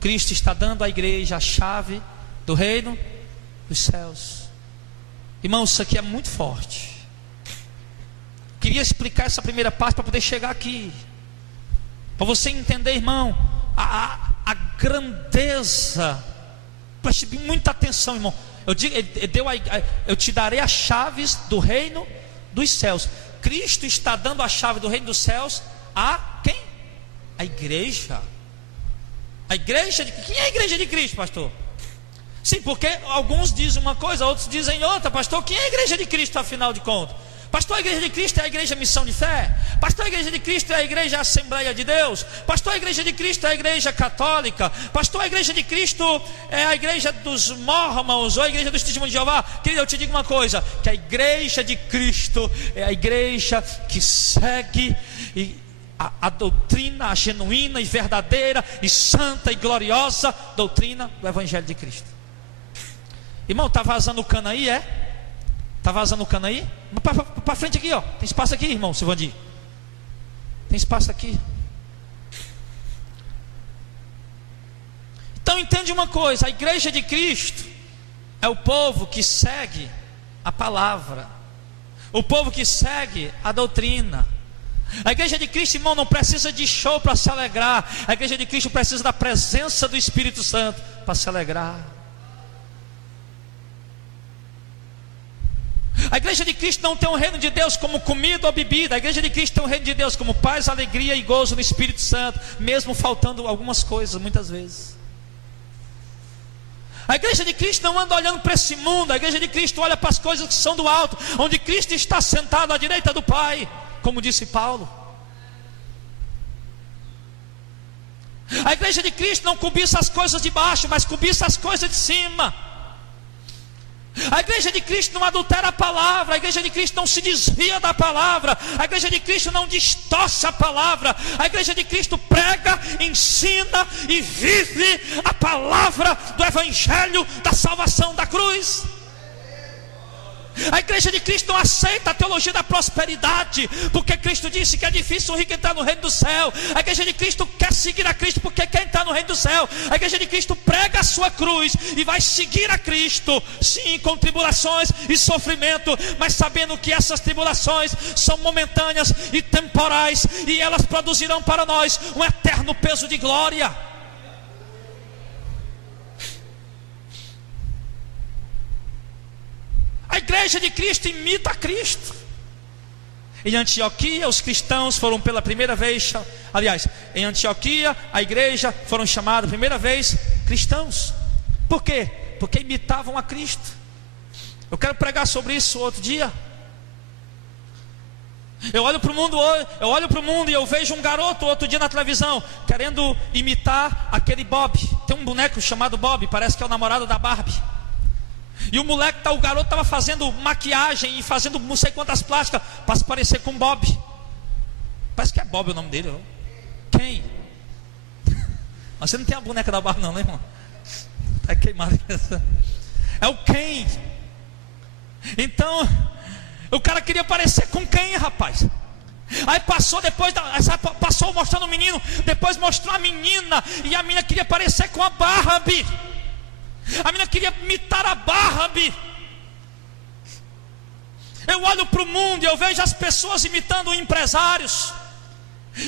Cristo está dando à igreja a chave do reino dos céus. Irmão, isso aqui é muito forte. Queria explicar essa primeira parte para poder chegar aqui, para você entender, irmão, a grandeza. Preste muita atenção, irmão. Eu te darei as chaves do reino dos céus. Cristo está dando a chave do reino dos céus a quem? A igreja. A igreja de... Quem é a igreja de Cristo, pastor? Sim, porque alguns dizem uma coisa, outros dizem outra. Pastor, quem é a igreja de Cristo, afinal de contas? Pastor, a igreja de Cristo é a igreja Missão de Fé. Pastor, a igreja de Cristo é a igreja Assembleia de Deus. Pastor, a igreja de Cristo é a igreja católica. Pastor, a igreja de Cristo é a igreja dos mormons ou a igreja dos testemunhos de Jeová. Querido, eu te digo uma coisa, que a igreja de Cristo é a igreja que segue a doutrina, a genuína e verdadeira e santa e gloriosa doutrina do Evangelho de Cristo. Irmão, está vazando o cano aí, é? Está vazando o cano aí? Para frente aqui, ó. Tem espaço aqui, irmão Silvandir. Tem espaço aqui. Então entende uma coisa: a igreja de Cristo é o povo que segue a palavra, o povo que segue a doutrina. A igreja de Cristo, irmão, não precisa de show para se alegrar. A igreja de Cristo precisa da presença do Espírito Santo para se alegrar. A igreja de Cristo não tem o reino de Deus como comida ou bebida. A igreja de Cristo tem o reino de Deus como paz, alegria e gozo no Espírito Santo, mesmo faltando algumas coisas, muitas vezes. A igreja de Cristo não anda olhando para esse mundo. A igreja de Cristo olha para as coisas que são do alto, onde Cristo está sentado à direita do Pai, como disse Paulo. A igreja de Cristo não cobiça as coisas de baixo, mas cobiça as coisas de cima. A igreja de Cristo não adultera a palavra. A igreja de Cristo não se desvia da palavra. A igreja de Cristo não distorce a palavra. A igreja de Cristo prega, ensina e vive a palavra do Evangelho da salvação da cruz. A igreja de Cristo não aceita a teologia da prosperidade, porque Cristo disse que é difícil o rico entrar no reino do céu. A igreja de Cristo quer seguir a Cristo, porque quer entrar no reino do céu. A igreja de Cristo prega a sua cruz e vai seguir a Cristo, sim, com tribulações e sofrimento, mas sabendo que essas tribulações são momentâneas e temporais, e elas produzirão para nós um eterno peso de glória. A igreja de Cristo imita a Cristo. Em Antioquia, os cristãos foram pela primeira vez, aliás, em Antioquia, a igreja foram chamados primeira vez cristãos. Por quê? Porque imitavam a Cristo. Eu quero pregar sobre isso outro dia. Eu olho para o mundo e eu vejo um garoto outro dia na televisão querendo imitar aquele Bob. Tem um boneco chamado Bob, parece que é o namorado da Barbie. E o garoto estava fazendo maquiagem e fazendo não sei quantas plásticas para se parecer com Bob. Parece que é Bob o nome dele. Quem? Você não tem a boneca da Barbie não, né, irmão? Está queimado. É o Ken. Então, o cara queria parecer com quem, rapaz? Aí passou passou mostrando o menino, depois mostrou a menina, e a menina queria parecer com a Barbie. A menina queria imitar a Barbie. Eu olho para o mundo e eu vejo as pessoas imitando empresários.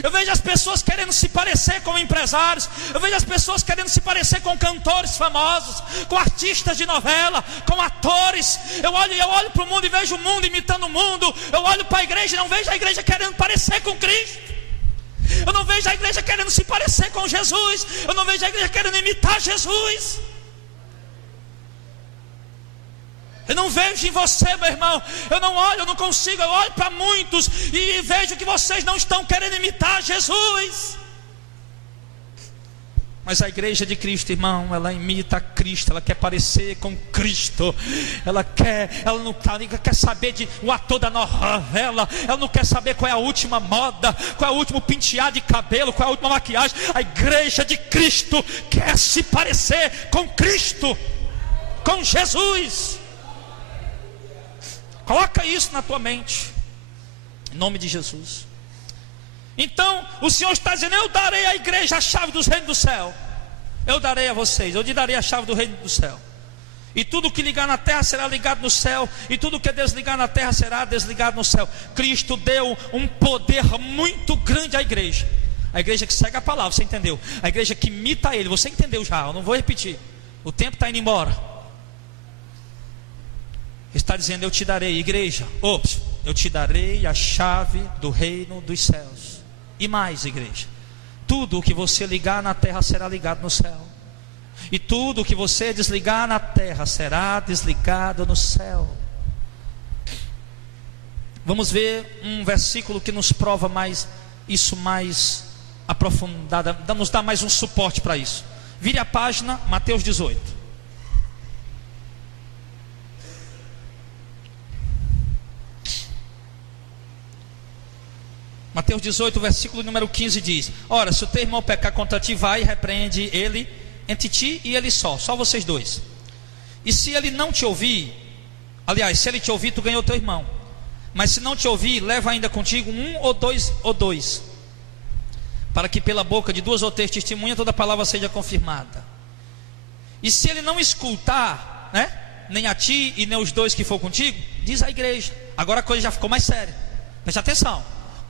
Eu vejo as pessoas querendo se parecer com empresários. Eu vejo as pessoas querendo se parecer com cantores famosos, com artistas de novela, com atores. Eu olho para o mundo e vejo o mundo imitando o mundo. Eu olho para a igreja e não vejo a igreja querendo parecer com Cristo. Eu não vejo a igreja querendo se parecer com Jesus. Eu não vejo a igreja querendo imitar Jesus. Eu não vejo em você, meu irmão. Eu não olho, eu não consigo. Eu olho para muitos e vejo que vocês não estão querendo imitar Jesus. Mas a igreja de Cristo, irmão, ela imita a Cristo. Ela quer parecer com Cristo. Ela não quer saber de o ator da novela. Ela não quer saber qual é a última moda, qual é o último penteado de cabelo, qual é a última maquiagem. A igreja de Cristo quer se parecer com Cristo, com Jesus. Coloca isso na tua mente, em nome de Jesus. Então o Senhor está dizendo: eu darei à igreja a chave dos reinos do céu. Eu darei a vocês, eu lhe darei a chave do reino do céu. E tudo que ligar na terra será ligado no céu, e tudo que desligar na terra será desligado no céu. Cristo deu um poder muito grande à igreja. A igreja que segue a palavra, você entendeu? A igreja que imita Ele, você entendeu já, eu não vou repetir. O tempo está indo embora. Está dizendo: eu te darei, igreja, eu te darei a chave do reino dos céus. E mais, igreja, tudo o que você ligar na terra será ligado no céu, e tudo o que você desligar na terra será desligado no céu. Vamos ver um versículo que nos prova mais isso, mais aprofundada, nos dá mais um suporte para isso. Vire a página, Mateus 18. Mateus 18, versículo número 15 diz: ora, se o teu irmão pecar contra ti, vai e repreende ele entre ti e ele só vocês dois. E se ele não te ouvir, aliás, se ele te ouvir, tu ganhou teu irmão. Mas se não te ouvir, leva ainda contigo um ou dois, para que pela boca de duas ou três testemunhas toda palavra seja confirmada. E se ele não escutar, né, nem a ti e nem os dois que for contigo, diz à igreja. Agora a coisa já ficou mais séria. Preste atenção.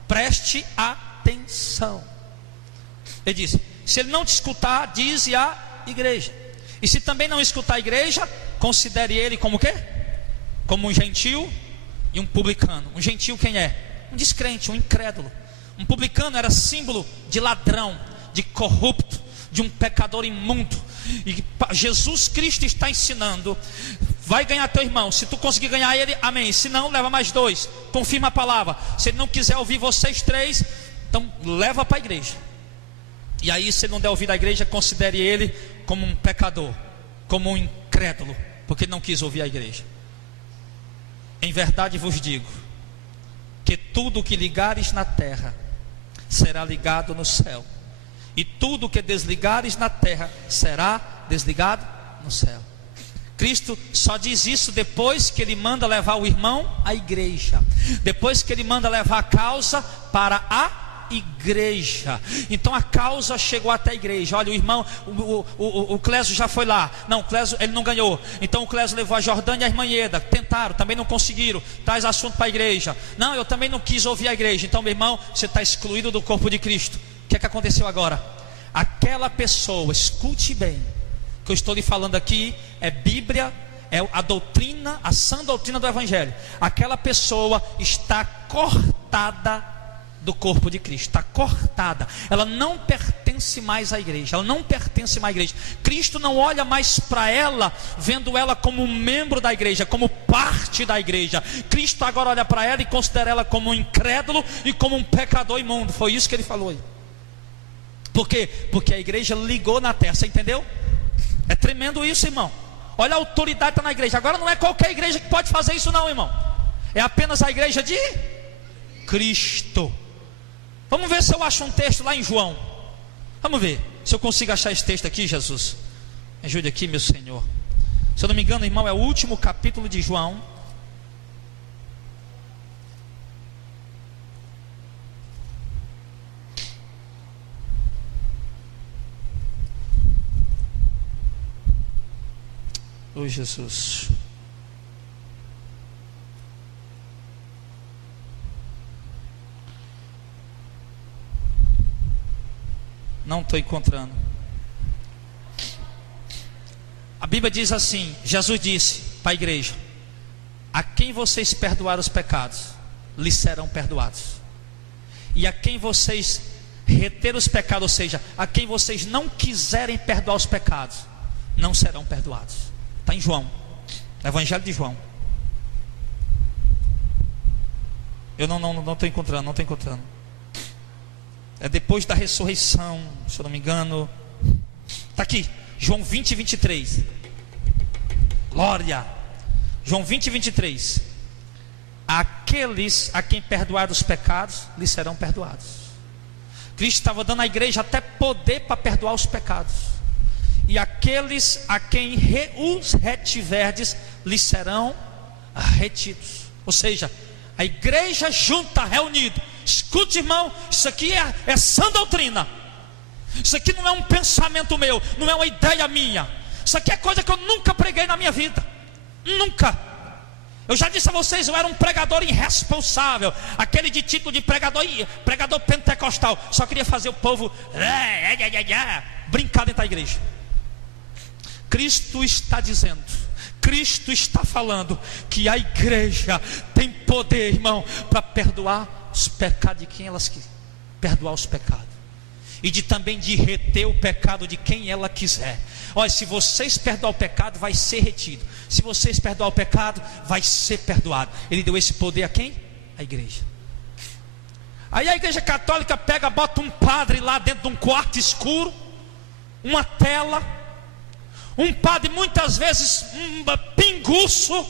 Preste atenção. Ele disse: se ele não te escutar, dize à igreja. E se também não escutar a igreja, considere ele como o quê? Como um gentil e um publicano. Um gentil quem é? Um descrente, um incrédulo. Um publicano era símbolo de ladrão, de corrupto, de um pecador imundo. E Jesus Cristo está ensinando: vai ganhar teu irmão. Se tu conseguir ganhar ele, amém. Se não, leva mais dois, confirma a palavra. Se ele não quiser ouvir vocês três, então leva para a igreja. E aí, se ele não der ouvido à igreja, considere ele como um pecador, como um incrédulo, porque ele não quis ouvir a igreja. Em verdade vos digo, que tudo o que ligares na terra será ligado no céu, e tudo o que desligares na terra será desligado no céu. Cristo só diz isso depois que ele manda levar o irmão à igreja, depois que ele manda levar a causa para a igreja. Então a causa chegou até a igreja. Olha, o irmão, o Clésio já foi lá. Não, o Clésio, ele não ganhou. Então o Clésio levou a Jordânia e a irmã Ieda. Tentaram, também não conseguiram. Traz assunto para a igreja. Não, eu também não quis ouvir a igreja. Então, meu irmão, você está excluído do corpo de Cristo. O que é que aconteceu agora? Aquela pessoa, escute bem, o que eu estou lhe falando aqui é Bíblia, é a doutrina, a sã doutrina do Evangelho. Aquela pessoa está cortada do corpo de Cristo, está cortada. Ela não pertence mais à igreja. Ela não pertence mais à igreja. Cristo não olha mais para ela, vendo ela como um membro da igreja, como parte da igreja. Cristo agora olha para ela e considera ela como um incrédulo e como um pecador imundo. Foi isso que ele falou aí. Por quê? Porque a igreja ligou na terra. Você entendeu? É tremendo isso, irmão. Olha, a autoridade está na igreja. Agora não é qualquer igreja que pode fazer isso não, irmão. É apenas a igreja de Cristo. Vamos ver se eu acho um texto lá em João. Vamos ver se eu consigo achar esse texto aqui, Jesus. Me ajude aqui, meu Senhor. Se eu não me engano, irmão, é o último capítulo de João. Oh, Jesus. Não estou encontrando. A Bíblia diz assim: Jesus disse para a igreja: a quem vocês perdoarem os pecados, lhes serão perdoados. E a quem vocês reter os pecados, ou seja, a quem vocês não quiserem perdoar os pecados, não serão perdoados. Está em João, Evangelho de João. Eu não estou encontrando, não estou encontrando. É depois da ressurreição, se eu não me engano. Está aqui, João 20, 23. Glória. João 20, 23. Aqueles a quem perdoar os pecados, lhes serão perdoados. Cristo estava dando à igreja até poder para perdoar os pecados. E aqueles a quem os retiverdes, lhes serão retidos. Ou seja, a igreja junta, reunida. Escute, irmão, isso aqui é sã doutrina. Isso aqui não é um pensamento meu, não é uma ideia minha. Isso aqui é coisa que eu nunca preguei na minha vida. Nunca. Eu já disse a vocês, eu era um pregador irresponsável. Aquele de título de pregador pentecostal. Só queria fazer o povo brincar dentro da igreja. Cristo está dizendo, Cristo está falando que a igreja tem poder, irmão, para perdoar os pecados de quem elas querem. Perdoar os pecados. e também de reter o pecado de quem ela quiser. Olha, se vocês perdoar o pecado, vai ser retido. Se vocês perdoar o pecado, vai ser perdoado. Ele deu esse poder a quem? A igreja. Aí a igreja católica pega, bota um padre lá dentro de um quarto escuro, uma tela, um padre muitas vezes pinguço,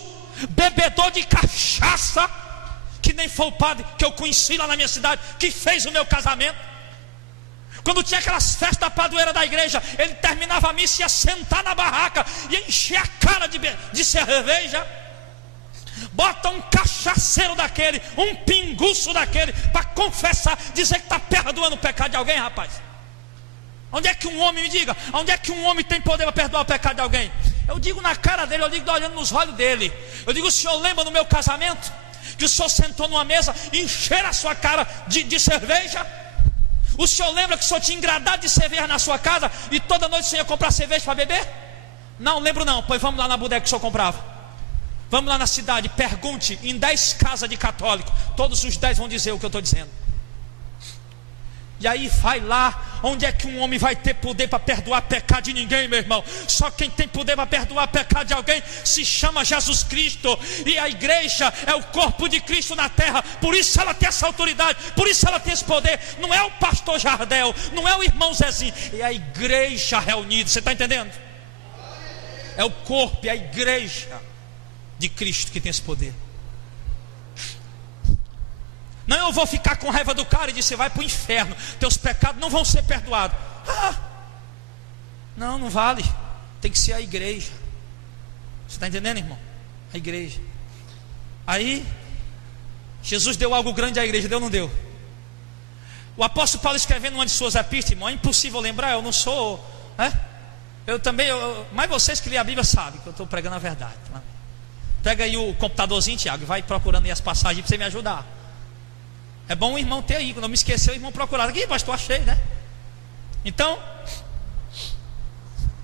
bebedor de cachaça, que nem foi o padre que eu conheci lá na minha cidade, que fez o meu casamento. Quando tinha aquelas festas da padroeira da igreja, ele terminava a missa e ia sentar na barraca, ia encher a cara de cerveja. Bota um cachaceiro daquele, um pinguço daquele, para confessar, dizer que está perdoando o pecado de alguém, rapaz. Onde é que um homem, me diga, onde é que um homem tem poder para perdoar o pecado de alguém? Eu digo na cara dele, eu digo olhando nos olhos dele. Eu digo, o senhor lembra no meu casamento, que o senhor sentou numa mesa e encheram a sua cara de cerveja? O senhor lembra que o senhor tinha engradado de cerveja na sua casa e toda noite o senhor ia comprar cerveja para beber? Não, lembro não, pois vamos lá na bodega que o senhor comprava. Vamos lá na cidade, pergunte em 10 casas de católico, todos os 10 vão dizer o que eu estou dizendo. E aí vai lá, onde é que um homem vai ter poder para perdoar pecado de ninguém, meu irmão? Só quem tem poder para perdoar pecado de alguém se chama Jesus Cristo. E a igreja é o corpo de Cristo na terra. Por isso ela tem essa autoridade, por isso ela tem esse poder. Não é o pastor Jardel, não é o irmão Zezinho, é a igreja reunida. Você está entendendo? É o corpo, é a igreja de Cristo que tem esse poder. Não, eu vou ficar com raiva do cara e dizer, você vai para o inferno, teus pecados não vão ser perdoados. Não vale. Tem que ser a igreja. Você está entendendo, irmão? A igreja. Aí Jesus deu algo grande à igreja, deu ou não deu? O apóstolo Paulo escrevendo uma de suas epístolas, irmão, é impossível lembrar, eu não sou, eu também, mas vocês que lêem a Bíblia sabem que eu estou pregando a verdade. Pega aí o computadorzinho, Tiago, e vai procurando aí as passagens para você me ajudar. É bom o irmão ter aí, quando eu me esquecer, o irmão procurar. Aqui, pastor, achei, né? Então,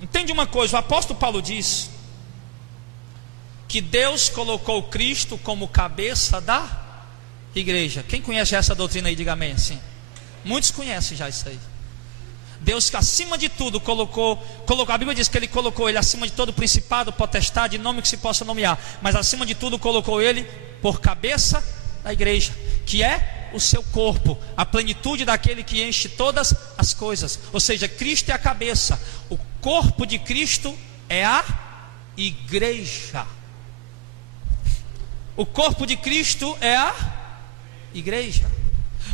entende uma coisa, o apóstolo Paulo diz que Deus colocou Cristo como cabeça da igreja. Quem conhece essa doutrina aí, diga amém. Sim. Muitos conhecem já isso aí. Deus acima de tudo colocou, a Bíblia diz que Ele colocou Ele acima de todo principado, potestade, nome que se possa nomear, mas acima de tudo colocou Ele por cabeça da igreja, que é o seu corpo, a plenitude daquele que enche todas as coisas. Ou seja, Cristo é a cabeça, o corpo de Cristo é a igreja. O corpo de Cristo é a igreja.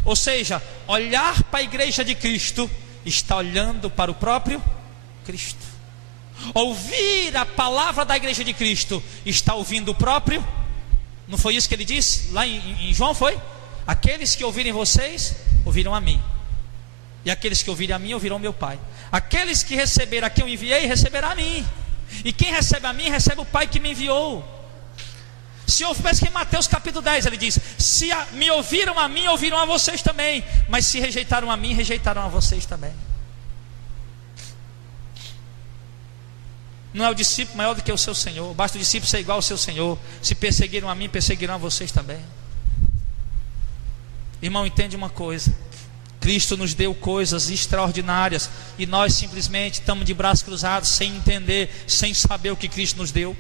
Ou seja, olhar para a igreja de Cristo está olhando para o próprio Cristo. Ouvir a palavra da igreja de Cristo está ouvindo o próprio. Não foi isso que ele disse lá em João? Foi? Aqueles que ouvirem vocês, ouviram a mim, e aqueles que ouvirem a mim, ouvirão meu Pai. Aqueles que receberam a quem eu enviei, receberá a mim, e quem recebe a mim, recebe o Pai que me enviou. Se parece que em Mateus capítulo 10 ele diz, se me ouviram a mim, ouviram a vocês também, mas se rejeitaram a mim, rejeitaram a vocês também. Não é o discípulo maior do que o seu Senhor, basta o discípulo ser igual ao seu Senhor. Se perseguiram a mim, perseguirão a vocês também. Irmão, entende uma coisa, Cristo nos deu coisas extraordinárias, e nós simplesmente estamos de braços cruzados, sem entender, sem saber o que Cristo nos deu.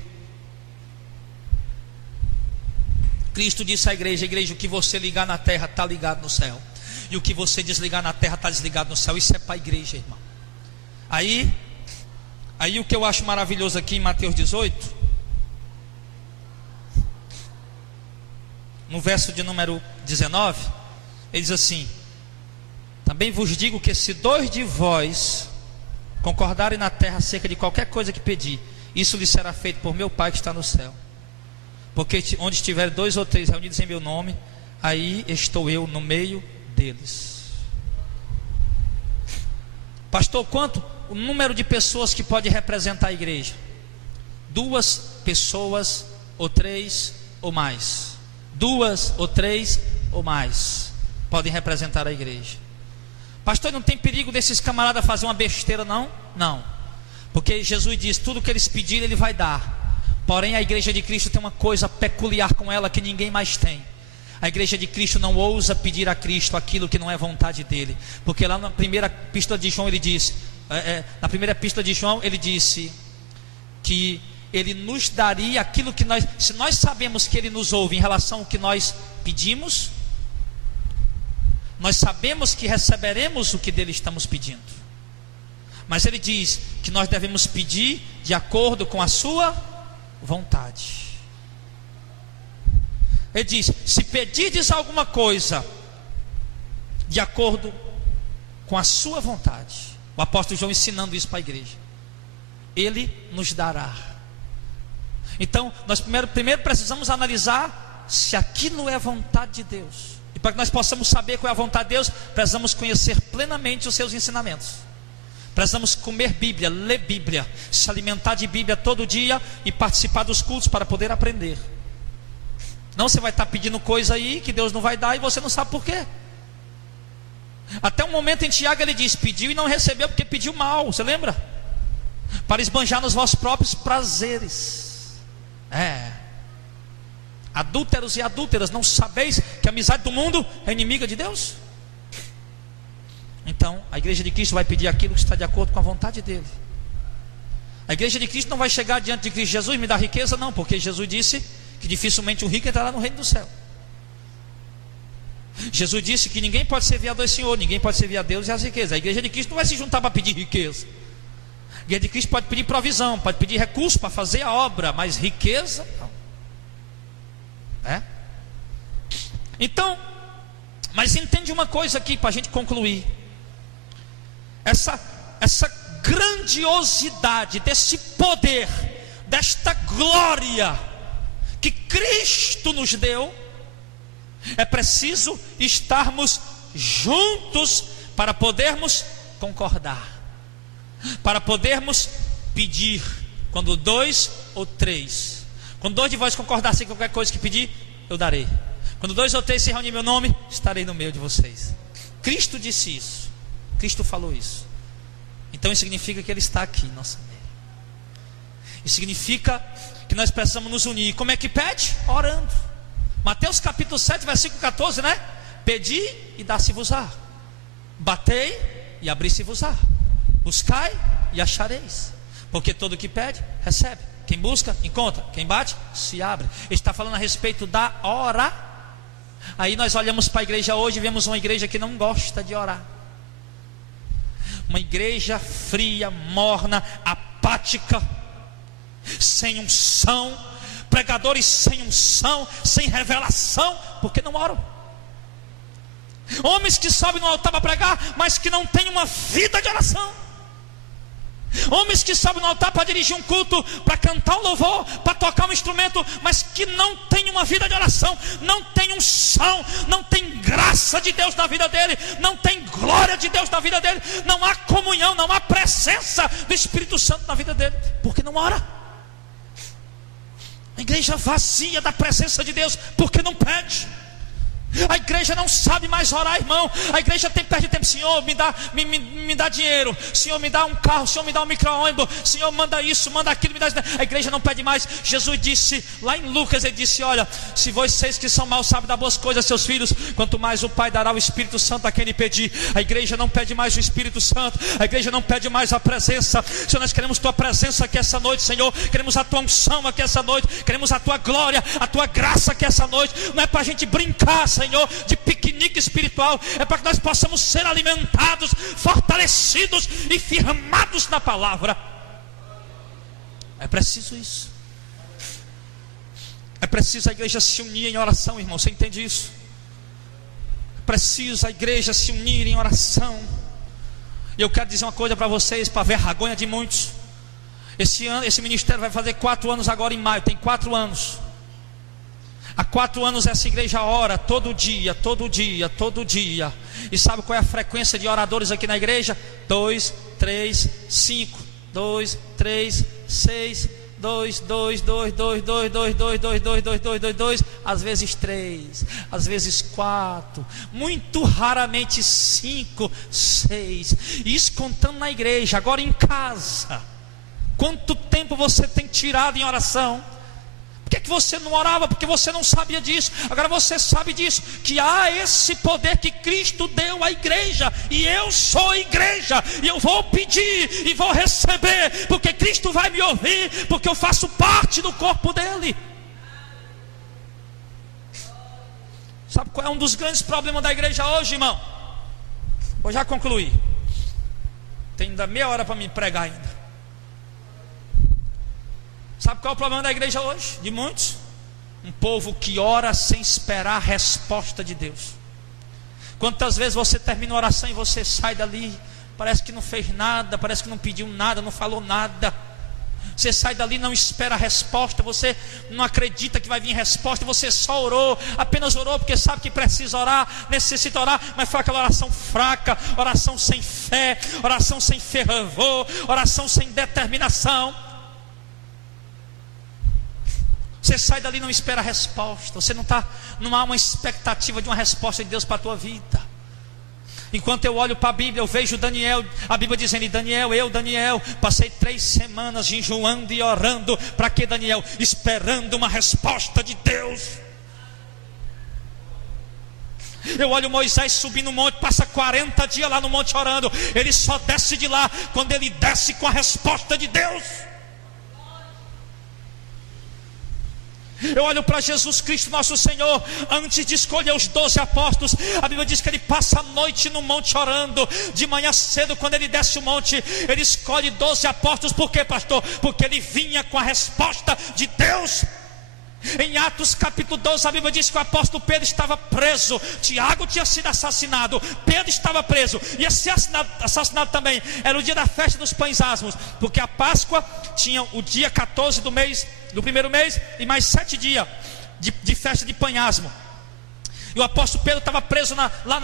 Cristo disse à igreja, o que você ligar na terra está ligado no céu, e o que você desligar na terra está desligado no céu. Isso é para a igreja, irmão. Aí o que eu acho maravilhoso aqui em Mateus 18, no verso de número 19, ele diz assim: também vos digo que se 2 de vós concordarem na terra acerca de qualquer coisa que pedir, isso lhe será feito por meu Pai que está no céu. Porque onde estiver 2 ou 3 reunidos em meu nome, aí estou eu no meio deles. Pastor, quanto o número de pessoas que pode representar a igreja? 2 pessoas ou 3 ou mais. 2 ou 3 ou mais podem representar a igreja. Pastor, não tem perigo desses camaradas fazer uma besteira? Não, não, porque Jesus diz, tudo que eles pedirem Ele vai dar. Porém a igreja de Cristo tem uma coisa peculiar com ela que ninguém mais tem. A igreja de Cristo não ousa pedir a Cristo aquilo que não é vontade dele, porque lá na primeira epístola de João ele disse, ele disse que ele nos daria aquilo que nós, se nós sabemos que ele nos ouve em relação ao que nós pedimos, nós sabemos que receberemos o que dele estamos pedindo. Mas ele diz que nós devemos pedir de acordo com a sua vontade. Ele diz: se pedirdes alguma coisa de acordo com a sua vontade, o apóstolo João ensinando isso para a igreja, ele nos dará. Então nós primeiro precisamos analisar se aquilo é vontade de Deus. E para que nós possamos saber qual é a vontade de Deus, precisamos conhecer plenamente os seus ensinamentos. Precisamos comer Bíblia, ler Bíblia, se alimentar de Bíblia todo dia e participar dos cultos para poder aprender. Não, você vai estar pedindo coisa aí que Deus não vai dar e você não sabe por quê. Até um momento em Tiago ele diz: pediu e não recebeu porque pediu mal, você lembra? Para esbanjar nos vossos próprios prazeres. Adúlteros e adúlteras, não sabeis que a amizade do mundo é inimiga de Deus? Então a igreja de Cristo vai pedir aquilo que está de acordo com a vontade dele. A igreja de Cristo não vai chegar diante de Cristo: Jesus, me dá riqueza. Não, porque Jesus disse que dificilmente o rico entrará no reino do céu. Jesus disse que ninguém pode servir a dois senhores, ninguém pode servir a Deus e as riquezas. A igreja de Cristo não vai se juntar para pedir riqueza. A igreja de Cristo pode pedir provisão, pode pedir recursos para fazer a obra, mas riqueza não. Então, mas entende uma coisa aqui para a gente concluir. Essa grandiosidade desse poder, desta glória que Cristo nos deu, é preciso estarmos juntos para podermos concordar, para podermos pedir. Quando 2 ou 3, quando 2 de vós concordassem com qualquer coisa que pedir, eu darei. Quando 2 ou 3 se reunirem em meu nome, estarei no meio de vocês. Cristo disse isso, Cristo falou isso. Então isso significa que Ele está aqui em nosso meio. Isso significa que nós precisamos nos unir. Como é que pede? Orando. Mateus capítulo 7, versículo 14, né? Pedi e dá-se-vos-á, batei e abri-se-vos-á, buscai e achareis, porque todo o que pede, recebe. Quem busca, encontra. Quem bate, se abre. Ele está falando a respeito da oração. Aí nós olhamos para a igreja hoje e vemos uma igreja que não gosta de orar. Uma igreja fria, morna, apática, sem unção, pregadores sem unção, sem revelação, porque não oram. Homens que sobem no altar para pregar, mas que não têm uma vida de oração. Homens que sobem no altar para dirigir um culto, para cantar um louvor, para tocar um instrumento, mas que não têm uma vida de oração, não tem unção, não tem graça de Deus na vida dele, não tem glória de Deus na vida dele, não há comunhão, não há presença do Espírito Santo na vida dele, porque não ora. A igreja vazia da presença de Deus, porque não pede. A igreja não sabe mais orar, irmão. A igreja perde tempo. Senhor, me dá dinheiro. Senhor, me dá um carro. Senhor, me dá um micro-ônibus. Senhor, manda isso, manda aquilo, me dá isso. A igreja não pede mais. Jesus disse, lá em Lucas, ele disse: olha, se vocês que são maus sabem dar boas coisas a seus filhos, quanto mais o Pai dará o Espírito Santo a quem lhe pedir. A igreja não pede mais o Espírito Santo. A igreja não pede mais a presença. Senhor, nós queremos tua presença aqui essa noite, Senhor. Queremos a tua unção aqui essa noite. Queremos a tua glória, a tua graça aqui essa noite. Não é para a gente brincar, Senhor, de piquenique espiritual. É para que nós possamos ser alimentados, fortalecidos e firmados na palavra. É preciso isso. É preciso a igreja se unir em oração, irmão. Você entende isso? É preciso a igreja se unir em oração. E eu quero dizer uma coisa para vocês, para vergonha de muitos. Esse ministério vai fazer 4 anos agora em maio. Tem 4 anos. Há 4 anos essa igreja ora todo dia, todo dia, todo dia. E sabe qual é a frequência de oradores aqui na igreja? 2, 3, 5, 2, 3, 6, 2, 2, 2, 2, 2, 2, 2, 2, 2, 2, 2, 2, 2, às vezes 3, às vezes 4, muito raramente 5, 6. Isso contando na igreja. Agora em casa, quanto tempo você tem tirado em oração Por que você não orava? Porque você não sabia disso. Agora você sabe disso, que há esse poder que Cristo deu à igreja, e eu sou igreja, e eu vou pedir e vou receber, porque Cristo vai me ouvir, porque eu faço parte do corpo dele. Sabe qual é um dos grandes problemas da igreja hoje, irmão? Vou já concluir. Tem ainda meia hora para me pregar ainda. Sabe qual é o problema da igreja hoje? De muitos? Um povo que ora sem esperar a resposta de Deus. Quantas vezes você termina a oração e você sai dali, parece que não fez nada, parece que não pediu nada, não falou nada. Você sai dali e não espera a resposta, você não acredita que vai vir resposta, você só orou, apenas orou porque sabe que precisa orar, necessita orar, mas foi aquela oração fraca, oração sem fé, oração sem fervor, oração sem determinação. Você sai dali e não espera a resposta, você não há uma expectativa de uma resposta de Deus para a tua vida. Enquanto eu olho para a Bíblia, eu vejo Daniel, a Bíblia dizendo: e Daniel, passei 3 semanas jejuando e orando. Para que, Daniel? Esperando uma resposta de Deus. Eu olho Moisés subir no monte, passa 40 dias lá no monte orando. Ele só desce de lá quando ele desce com a resposta de Deus. Eu olho para Jesus Cristo nosso Senhor, antes de escolher os 12 apóstolos, a Bíblia diz que ele passa a noite no monte orando. De manhã cedo, quando ele desce o monte, ele escolhe 12 apóstolos. Por quê, pastor? Porque ele vinha com a resposta de Deus. Em Atos capítulo 12, a Bíblia diz que o apóstolo Pedro estava preso, Tiago tinha sido assassinado, Pedro estava preso, e esse assassinado também era o dia da festa dos pães asmos, porque a Páscoa tinha o dia 14 do primeiro mês, e mais 7 dias de festa de pães asmos. E o apóstolo Pedro estava preso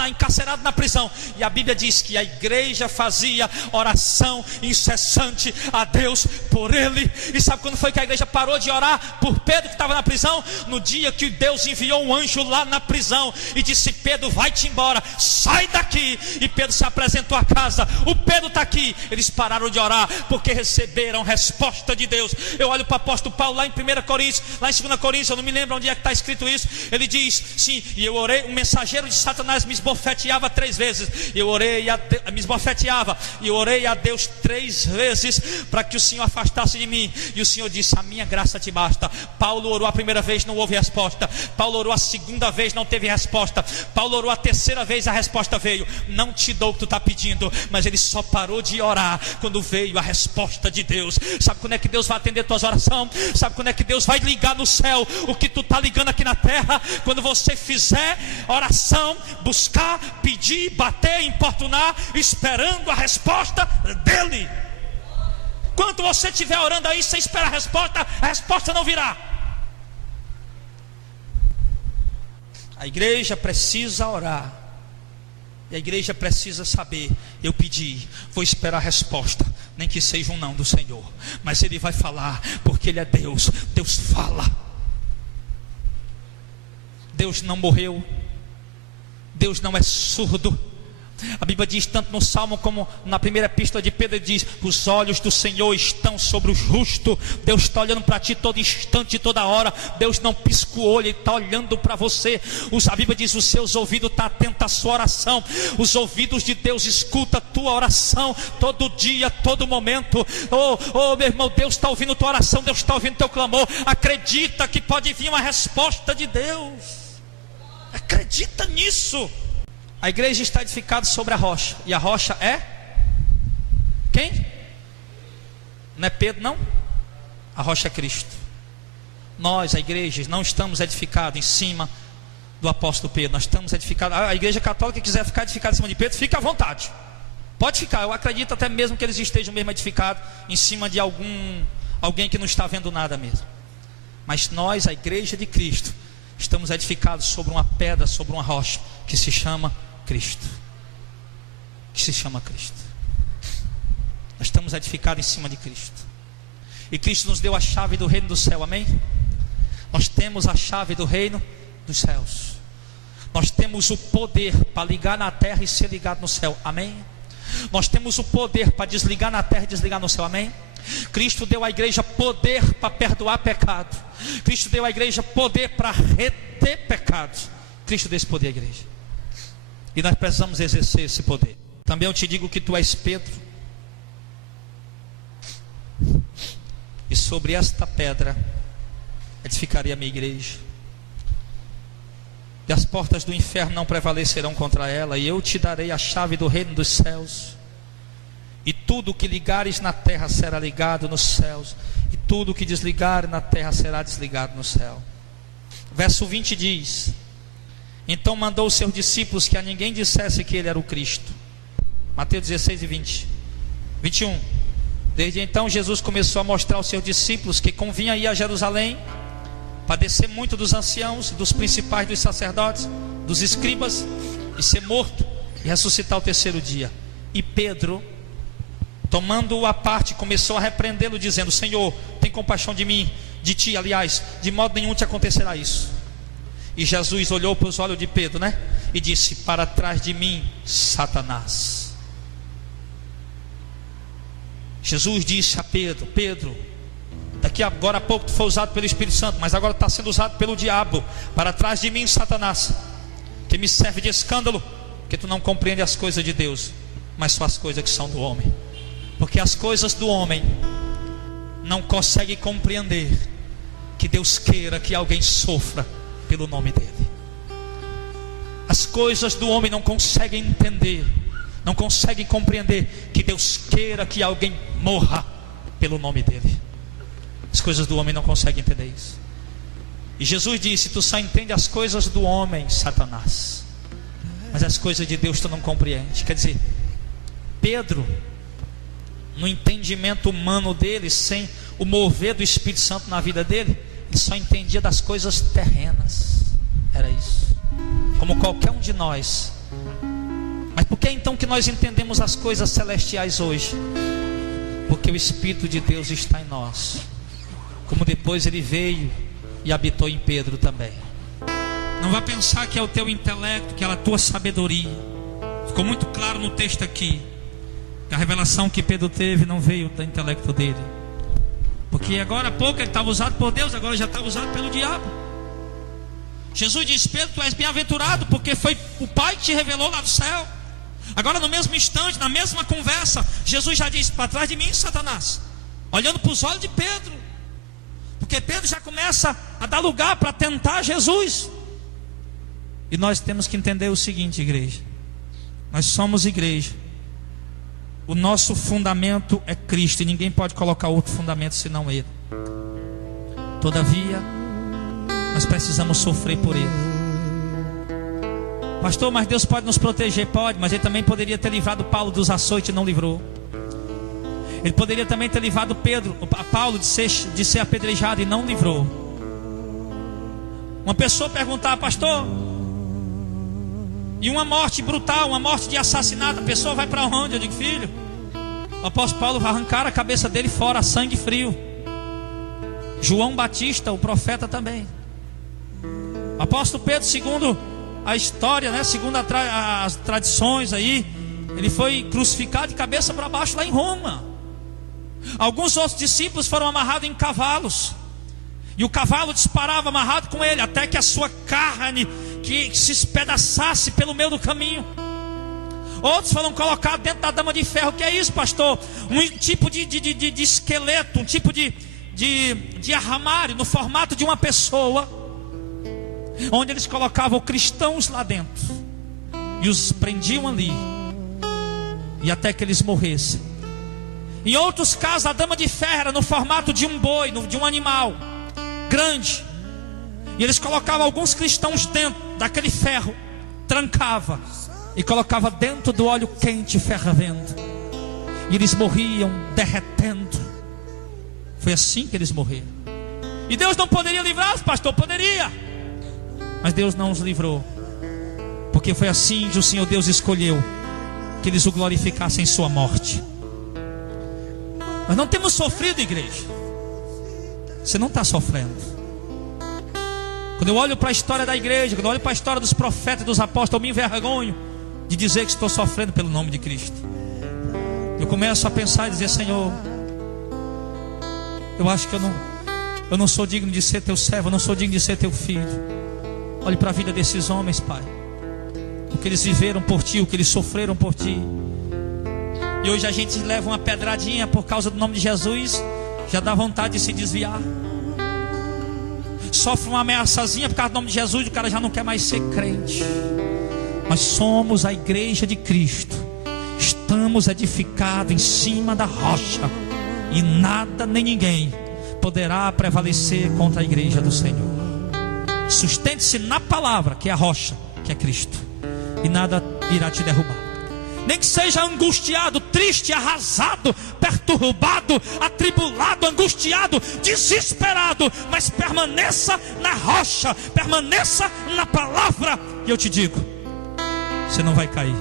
encarcerado na prisão. E a Bíblia diz que a igreja fazia oração incessante a Deus por ele. E sabe quando foi que a igreja parou de orar por Pedro que estava na prisão? No dia que Deus enviou um anjo lá na prisão e disse: Pedro, vai-te embora, sai daqui. E Pedro se apresentou à casa. O Pedro está aqui. Eles pararam de orar porque receberam resposta de Deus. Eu olho para o apóstolo Paulo lá em 1 Coríntios, lá em 2 Coríntios, eu não me lembro onde é que está escrito isso. Ele diz: sim, e eu orei, um mensageiro de Satanás me esbofeteava 3 vezes. Eu orei me esbofeteava, e eu orei a Deus 3 vezes para que o Senhor afastasse de mim. E o Senhor disse: a minha graça te basta. Paulo orou a primeira vez, não houve resposta. Paulo orou a segunda vez, não teve resposta. Paulo orou a terceira vez, a resposta veio: não te dou o que tu está pedindo. Mas ele só parou de orar quando veio a resposta de Deus. Sabe quando é que Deus vai atender tuas orações? Sabe quando é que Deus vai ligar no céu o que tu está ligando aqui na terra? Quando você fizer oração, buscar, pedir, bater, importunar, esperando a resposta dele. Quando você estiver orando aí sem esperar a resposta não virá. A igreja precisa orar, e a igreja precisa saber: eu pedi, vou esperar a resposta, nem que seja um não do Senhor, mas Ele vai falar, porque Ele é Deus. Deus fala. Deus não morreu, Deus não é surdo. A Bíblia diz, tanto no Salmo como na primeira epístola de Pedro, ele diz: os olhos do Senhor estão sobre o justo. Deus está olhando para ti todo instante, toda hora. Deus não pisca o olho, Ele está olhando para você. A Bíblia diz: os seus ouvidos estão atentos à sua oração. Os ouvidos de Deus escutam a tua oração todo dia, todo momento. Oh meu irmão, Deus está ouvindo tua oração, Deus está ouvindo teu clamor. Acredita que pode vir uma resposta de Deus. Acredita nisso. A igreja está edificada sobre a rocha, e a rocha é quem? Não é Pedro, não? A rocha é Cristo. Nós, a igreja, não estamos edificados em cima do apóstolo Pedro. Nós estamos edificados. A igreja católica que quiser ficar edificada em cima de Pedro, fica à vontade, pode ficar. Eu acredito até mesmo que eles estejam mesmo edificados em cima de alguém que não está vendo nada mesmo. Mas nós, a igreja de Cristo, estamos edificados sobre uma pedra, sobre uma rocha, que se chama Cristo. Nós estamos edificados em cima de Cristo. E Cristo nos deu a chave do reino do céu, amém? Nós temos a chave do reino dos céus. Nós temos o poder para ligar na terra e ser ligado no céu, amém? Nós temos o poder para desligar na terra e desligar no céu, amém? Cristo deu à igreja poder para perdoar pecado. Cristo deu à igreja poder para reter pecados. Cristo deu esse poder à igreja, e nós precisamos exercer esse poder. Também eu te digo que tu és Pedro, e sobre esta pedra edificarei a minha igreja, e as portas do inferno não prevalecerão contra ela. E eu te darei a chave do reino dos céus. E tudo que ligares na terra será ligado nos céus, e tudo que desligares na terra será desligado no céu. Verso 20 diz: então mandou os seus discípulos que a ninguém dissesse que ele era o Cristo. Mateus 16 e 20. 21. Desde então Jesus começou a mostrar aos seus discípulos que convinha ir a Jerusalém, padecer muito dos anciãos, dos principais dos sacerdotes, dos escribas, e ser morto e ressuscitar ao terceiro dia. E Pedro, tomando-o à parte, começou a repreendê-lo, dizendo: Senhor, tem compaixão de mim, de ti, aliás, de modo nenhum te acontecerá isso. E Jesus olhou para os olhos de Pedro, e disse: para trás de mim, Satanás. Jesus disse a Pedro: Pedro, daqui agora a pouco tu foi usado pelo Espírito Santo, mas agora está sendo usado pelo diabo. Para trás de mim, Satanás, que me serve de escândalo, que tu não compreende as coisas de Deus, mas só as coisas que são do homem. Porque as coisas do homem não conseguem compreender que Deus queira que alguém sofra pelo nome dele. As coisas do homem não conseguem entender, não conseguem compreender que Deus queira que alguém morra pelo nome dele. As coisas do homem não conseguem entender isso. E Jesus disse: tu só entende as coisas do homem, Satanás, mas as coisas de Deus tu não compreende. Quer dizer, Pedro, no entendimento humano dele, sem o mover do Espírito Santo na vida dele, ele só entendia das coisas terrenas. Era isso, como qualquer um de nós. Mas por que então que nós entendemos as coisas celestiais hoje? Porque o Espírito de Deus está em nós, como depois ele veio e habitou em Pedro também. Não vá pensar que é o teu intelecto, que é a tua sabedoria. Ficou muito claro no texto aqui que a revelação que Pedro teve não veio do intelecto dele, porque agora há pouco ele estava usado por Deus, agora já estava usado pelo diabo. Jesus disse: Pedro, tu és bem-aventurado, porque foi o Pai que te revelou lá do céu. Agora no mesmo instante, na mesma conversa, Jesus já disse: para trás de mim, Satanás, olhando para os olhos de Pedro, porque Pedro já começa a dar lugar para tentar Jesus. E nós temos que entender o seguinte, igreja: nós somos igreja, o nosso fundamento é Cristo, e ninguém pode colocar outro fundamento senão Ele. Todavia, nós precisamos sofrer por Ele. Pastor, mas Deus pode nos proteger? Pode, mas Ele também poderia ter livrado Paulo dos açoites e não livrou. Ele poderia também ter livrado Paulo de ser apedrejado e não livrou. Uma pessoa perguntava: pastor, e uma morte brutal, uma morte de assassinato, a pessoa vai para onde? Eu digo: filho, o apóstolo Paulo vai arrancar a cabeça dele fora, a sangue frio. João Batista, o profeta, também. O apóstolo Pedro, segundo a história, segundo as tradições aí, ele foi crucificado de cabeça para baixo lá em Roma. Alguns outros discípulos foram amarrados em cavalos, e o cavalo disparava amarrado com ele, até que a sua carne que se espedaçasse pelo meio do caminho. Outros foram colocados dentro da dama de ferro. O que é isso, pastor? Um tipo de esqueleto, um tipo de armário no formato de uma pessoa, onde eles colocavam cristãos lá dentro e os prendiam ali, e até que eles morressem. Em outros casos, a dama de ferro era no formato de um boi, de um animal grande, e eles colocavam alguns cristãos dentro daquele ferro, trancava e colocava dentro do óleo quente fervendo, e eles morriam derretendo. Foi assim que eles morreram. E Deus não poderia livrá-los, pastor? Poderia, mas Deus não os livrou, porque foi assim que o Senhor Deus escolheu que eles o glorificassem em sua morte. Nós não temos sofrido, igreja. Você não está sofrendo. Quando eu olho para a história da igreja, quando eu olho para a história dos profetas e dos apóstolos, eu me envergonho de dizer que estou sofrendo pelo nome de Cristo. Eu começo a pensar e dizer: Senhor, Eu acho que eu não sou digno de ser teu servo, eu não sou digno de ser teu filho. Olhe para a vida desses homens, Pai. O que eles viveram por Ti, o que eles sofreram por Ti. E hoje a gente leva uma pedradinha por causa do nome de Jesus, já dá vontade de se desviar. Sofre uma ameaçazinha por causa do nome de Jesus, o cara já não quer mais ser crente. Nós somos a igreja de Cristo. Estamos edificados em cima da rocha, e nada nem ninguém poderá prevalecer contra a igreja do Senhor. Sustente-se na palavra, que é a rocha, que é Cristo, e nada irá te derrubar. Nem que seja angustiado, triste, arrasado, perturbado, atribulado, angustiado, desesperado, mas permaneça na rocha, permaneça na palavra. E eu te digo, você não vai cair.